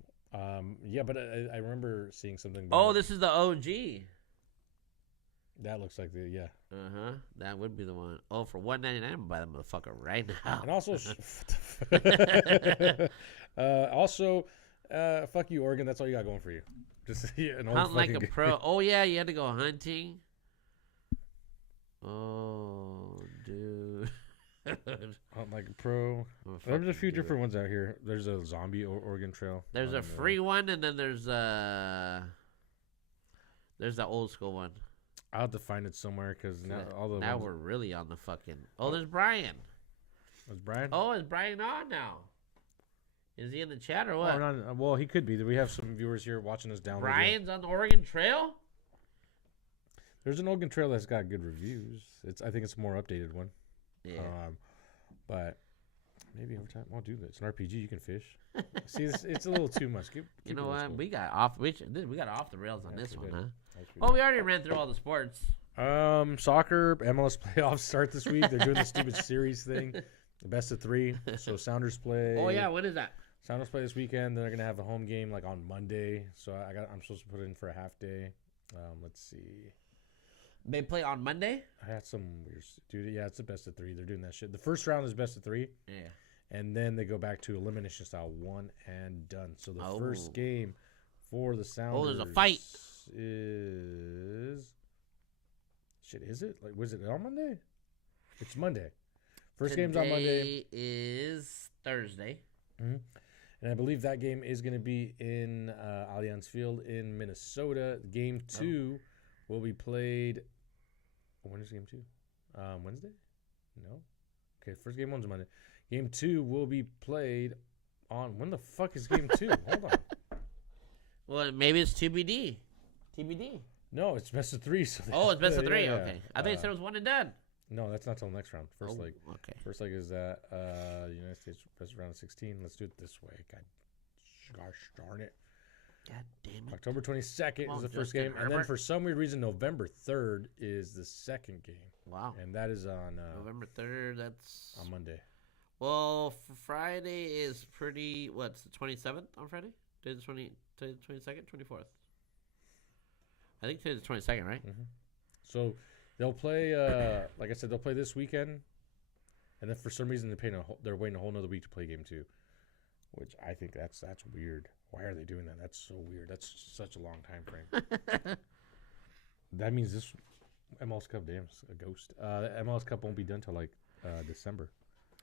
Yeah, but I remember seeing something. This is the OG. That looks like That would be the one. Oh, for $1.99, I'm gonna buy that motherfucker right now. And fuck you, Oregon. That's all you got going for you. Just an old hunt like a game. pro. Oh yeah, you had to go hunting. Oh, dude. Hunt like a pro. There's a few different ones out here. There's a zombie Oregon Trail. There's a free one, and then there's the old school one. I'll have to find it somewhere because now we're really on the fucking. Oh, there's Brian. Was Brian? Oh, is Brian on now? Is he in the chat or what? Oh, well, he could be. We have some viewers here watching us download. Brian's on the Oregon Trail? There's an Oregon Trail that's got good reviews. I think it's a more updated one. Yeah. But maybe over time I'll do this. It's an RPG. You can fish. See, it's a little too much. Keep you know what? We got off the rails on this one, huh? Well, we already ran through all the sports. Soccer, MLS playoffs start this week. They're doing the stupid series thing, the best of 3. So Sounders play. Oh yeah, when is that? Sounders play this weekend. Then they're gonna have a home game like on Monday. So I'm supposed to put in for a half day. Let's see. They play on Monday? I had some weird dude. Yeah, it's the best of 3. They're doing that shit. The first round is best of 3. Yeah. And then they go back to elimination style, 1 and done. So the first game for the Sounders. Oh, there's a fight. Is it? Like, was it on Monday? It's Monday. First game's on Monday. Is Thursday. Mm-hmm. And I believe that game is going to be in Allianz Field in Minnesota. Game 2 will be played. When is game 2? Wednesday? No. Okay, first game 1's Monday. Game 2 will be played on. When the fuck is game 2? Hold on. Well, maybe it's TBD. No, it's best of 3. So it's best of 3. Yeah. Okay, I thought you said it was 1 and done. No, that's not till next round. First leg. Okay. First leg is that United States best round of 16. Let's do it this way. Gosh darn it. God damn it. October 22nd is the first game, and then for some weird reason, November 3rd is the second game. Wow. And that is on November 3rd. That's on Monday. Well, Friday is pretty. What's the 27th on Friday? Today's Today's the 22nd, 24th. I think today's the 22nd, right? Mm-hmm. So they'll play. Like I said, they'll play this weekend, and then for some reason they're waiting a whole another week to play game 2, which I think that's weird. Why are they doing that? That's so weird. That's such a long time frame. That means this MLS Cup, damn, it's a ghost. The MLS Cup won't be done till like December.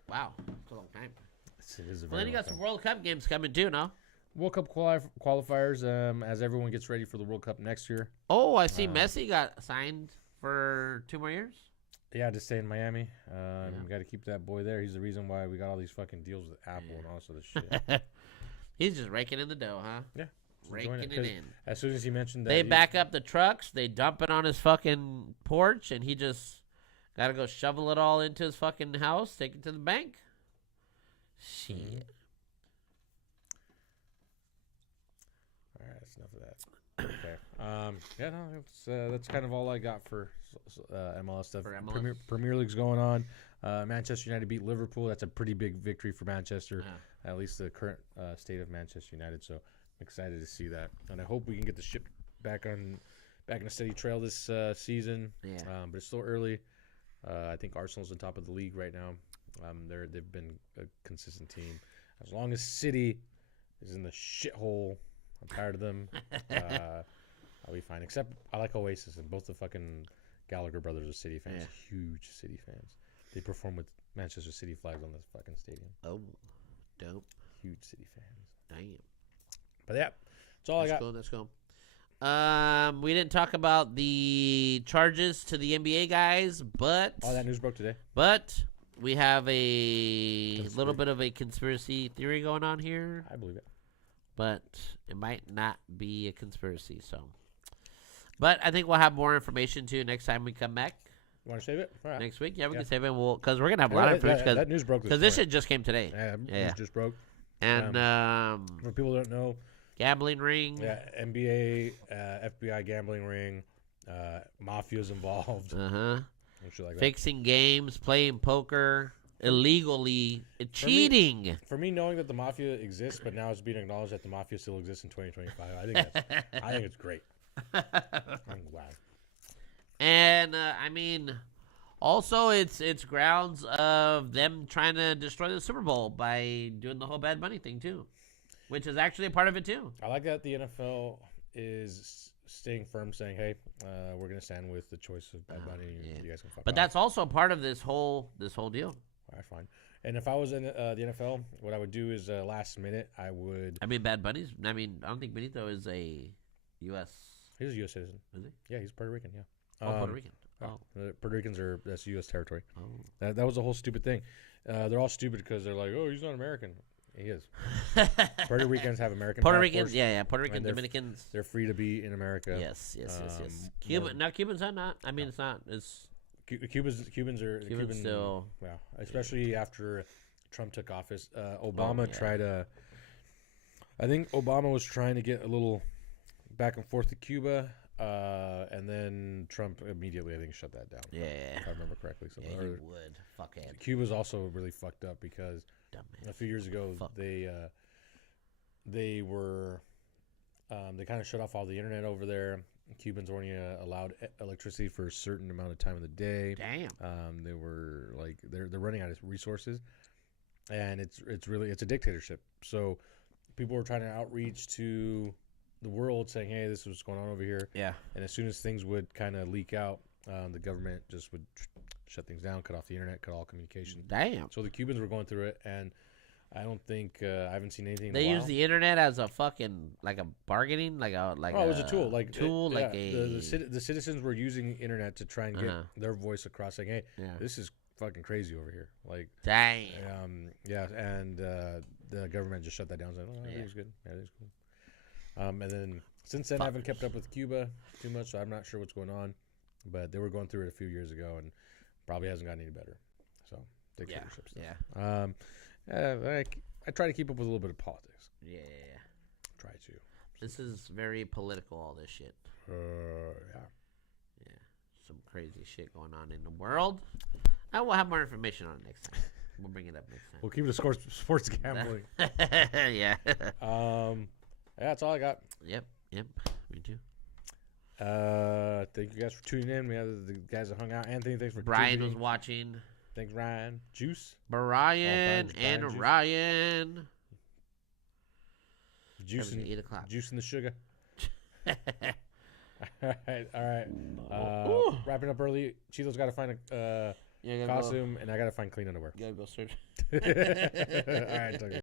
Wow, that's a long time. It is a very Well, then you long got some time. World Cup games coming too, no? World Cup qualifiers as everyone gets ready for the World Cup next year. Oh, I see Messi got signed for 2 more years. Yeah, to stay in Miami. We got to keep that boy there. He's the reason why we got all these fucking deals with Apple and all this other shit. He's just raking in the dough, huh? Yeah. Raking it 'cause in. As soon as he mentioned that, They back up the trucks, they dump it on his fucking porch, and he just got to go shovel it all into his fucking house, take it to the bank. Shit. All right, that's enough of that. Okay. Yeah, no, that's kind of all I got for MLS stuff. For MLS? Premier League's going on. Manchester United beat Liverpool. That's a pretty big victory for Manchester, at least the current state of Manchester United. So I'm excited to see that, and I hope we can get the ship back in a steady trail this season. Yeah. But it's still early. I think Arsenal's on top of the league right now. They've been a consistent team. As long as City is in the shithole, I'm tired of them. I'll be fine. Except I like Oasis, and both the fucking Gallagher brothers are City fans. Huge City fans. They perform with Manchester City flags on this fucking stadium. Oh, dope. Huge City fans. Damn. But yeah, that's all I got. Cool. That's cool. We didn't talk about the charges to the NBA guys, but All that news broke today. But we have a little bit of a conspiracy theory going on here, I believe it. but it might not be a conspiracy. So, but I think we'll have more information too next time we come back You want to save it? All right. next week. Yeah, we Yeah. can save it. Because we're gonna have a lot of information that news broke because this shit just came today. Yeah, Yeah. news just broke. And For people who don't know, gambling ring. yeah, NBA, FBI gambling ring, mafia's involved. And shit like that. Fixing games, playing poker illegally, cheating. For me, knowing that the mafia exists, but now it's being acknowledged that the mafia still exists in 2025, I think it's great. I'm glad. And I mean, also it's grounds of them trying to destroy the Super Bowl by doing the whole Bad Bunny thing too, which is actually a part of it too. I like that the NFL is staying firm, saying, "Hey, we're gonna stand with the choice of Bad Bunny. You guys can fuck But off." that's also part of this whole deal. All right, fine. And if I was in the NFL, what I would do is last minute, I would. I mean, Bad Bunny's. I mean, I don't think Benito is a U.S. He's a U.S. citizen. Is he? Yeah, he's Puerto Rican. Yeah. Puerto Rican. Oh. Puerto Ricans that's U.S. territory. Oh. That was a whole stupid thing. They're all stupid because they're like, "Oh, he's not American." He is. Puerto Ricans have American. Puerto passports. Ricans, yeah, Puerto Rican, And they're- Dominicans. They're free to be in America. Yes. more- No, Cubans are not. I mean, it's not. It's Cubans are Cubans still. Yeah, especially after Trump took office. Obama tried to. I think Obama was trying to get a little back and forth to Cuba, and then Trump immediately, I think, shut that down. Yeah. If I remember correctly. So, Yeah, he would. Fuckhead. Cuba's also really fucked up because Dumbass. a few years ago they were they kind of shut off all the internet over there. Cubans only allowed electricity for a certain amount of time of the day. Damn. They were like they're running out of resources, and it's a dictatorship. So people were trying to outreach to the world, saying, "Hey, this is what's going on over here." Yeah. And as soon as things would kind of leak out, the government just would shut things down, cut off the internet, cut all communication. Damn. So the Cubans were going through it, and I don't think I haven't seen anything. They in a use while. the internet as a fucking like a bargaining, like Oh, it was a tool, like a the citizens were using internet to try and get their voice across, saying, "Hey, Yeah. this is fucking crazy over here." Like, Damn. and the government just shut that down. Said, "Oh, everything's good. Everything's cool." And then since then, I haven't kept up with Cuba too much, so I'm not sure what's going on. But they were going through it a few years ago, and probably hasn't gotten any better. So dictatorship stuff. Yeah. I try to keep up with a little bit of politics. Yeah. Try to. This is very political. All this shit. Yeah. Yeah. Some crazy shit going on in the world. I will have more information on it next time. We'll bring it up next time. We'll keep it a sports gambling. Yeah. that's all I got. Yep. Me too. Thank you guys for tuning in. We have the guys that hung out. Anthony, thanks for Brian was contributing. watching. Thanks, Ryan. Juice. Brian Brian and Juice. Ryan. Juice and 8 o'clock. juice and the sugar. All right. Wrapping up early. Chilo's got to find a costume, and I got to find clean underwear. Gotta go search. All right.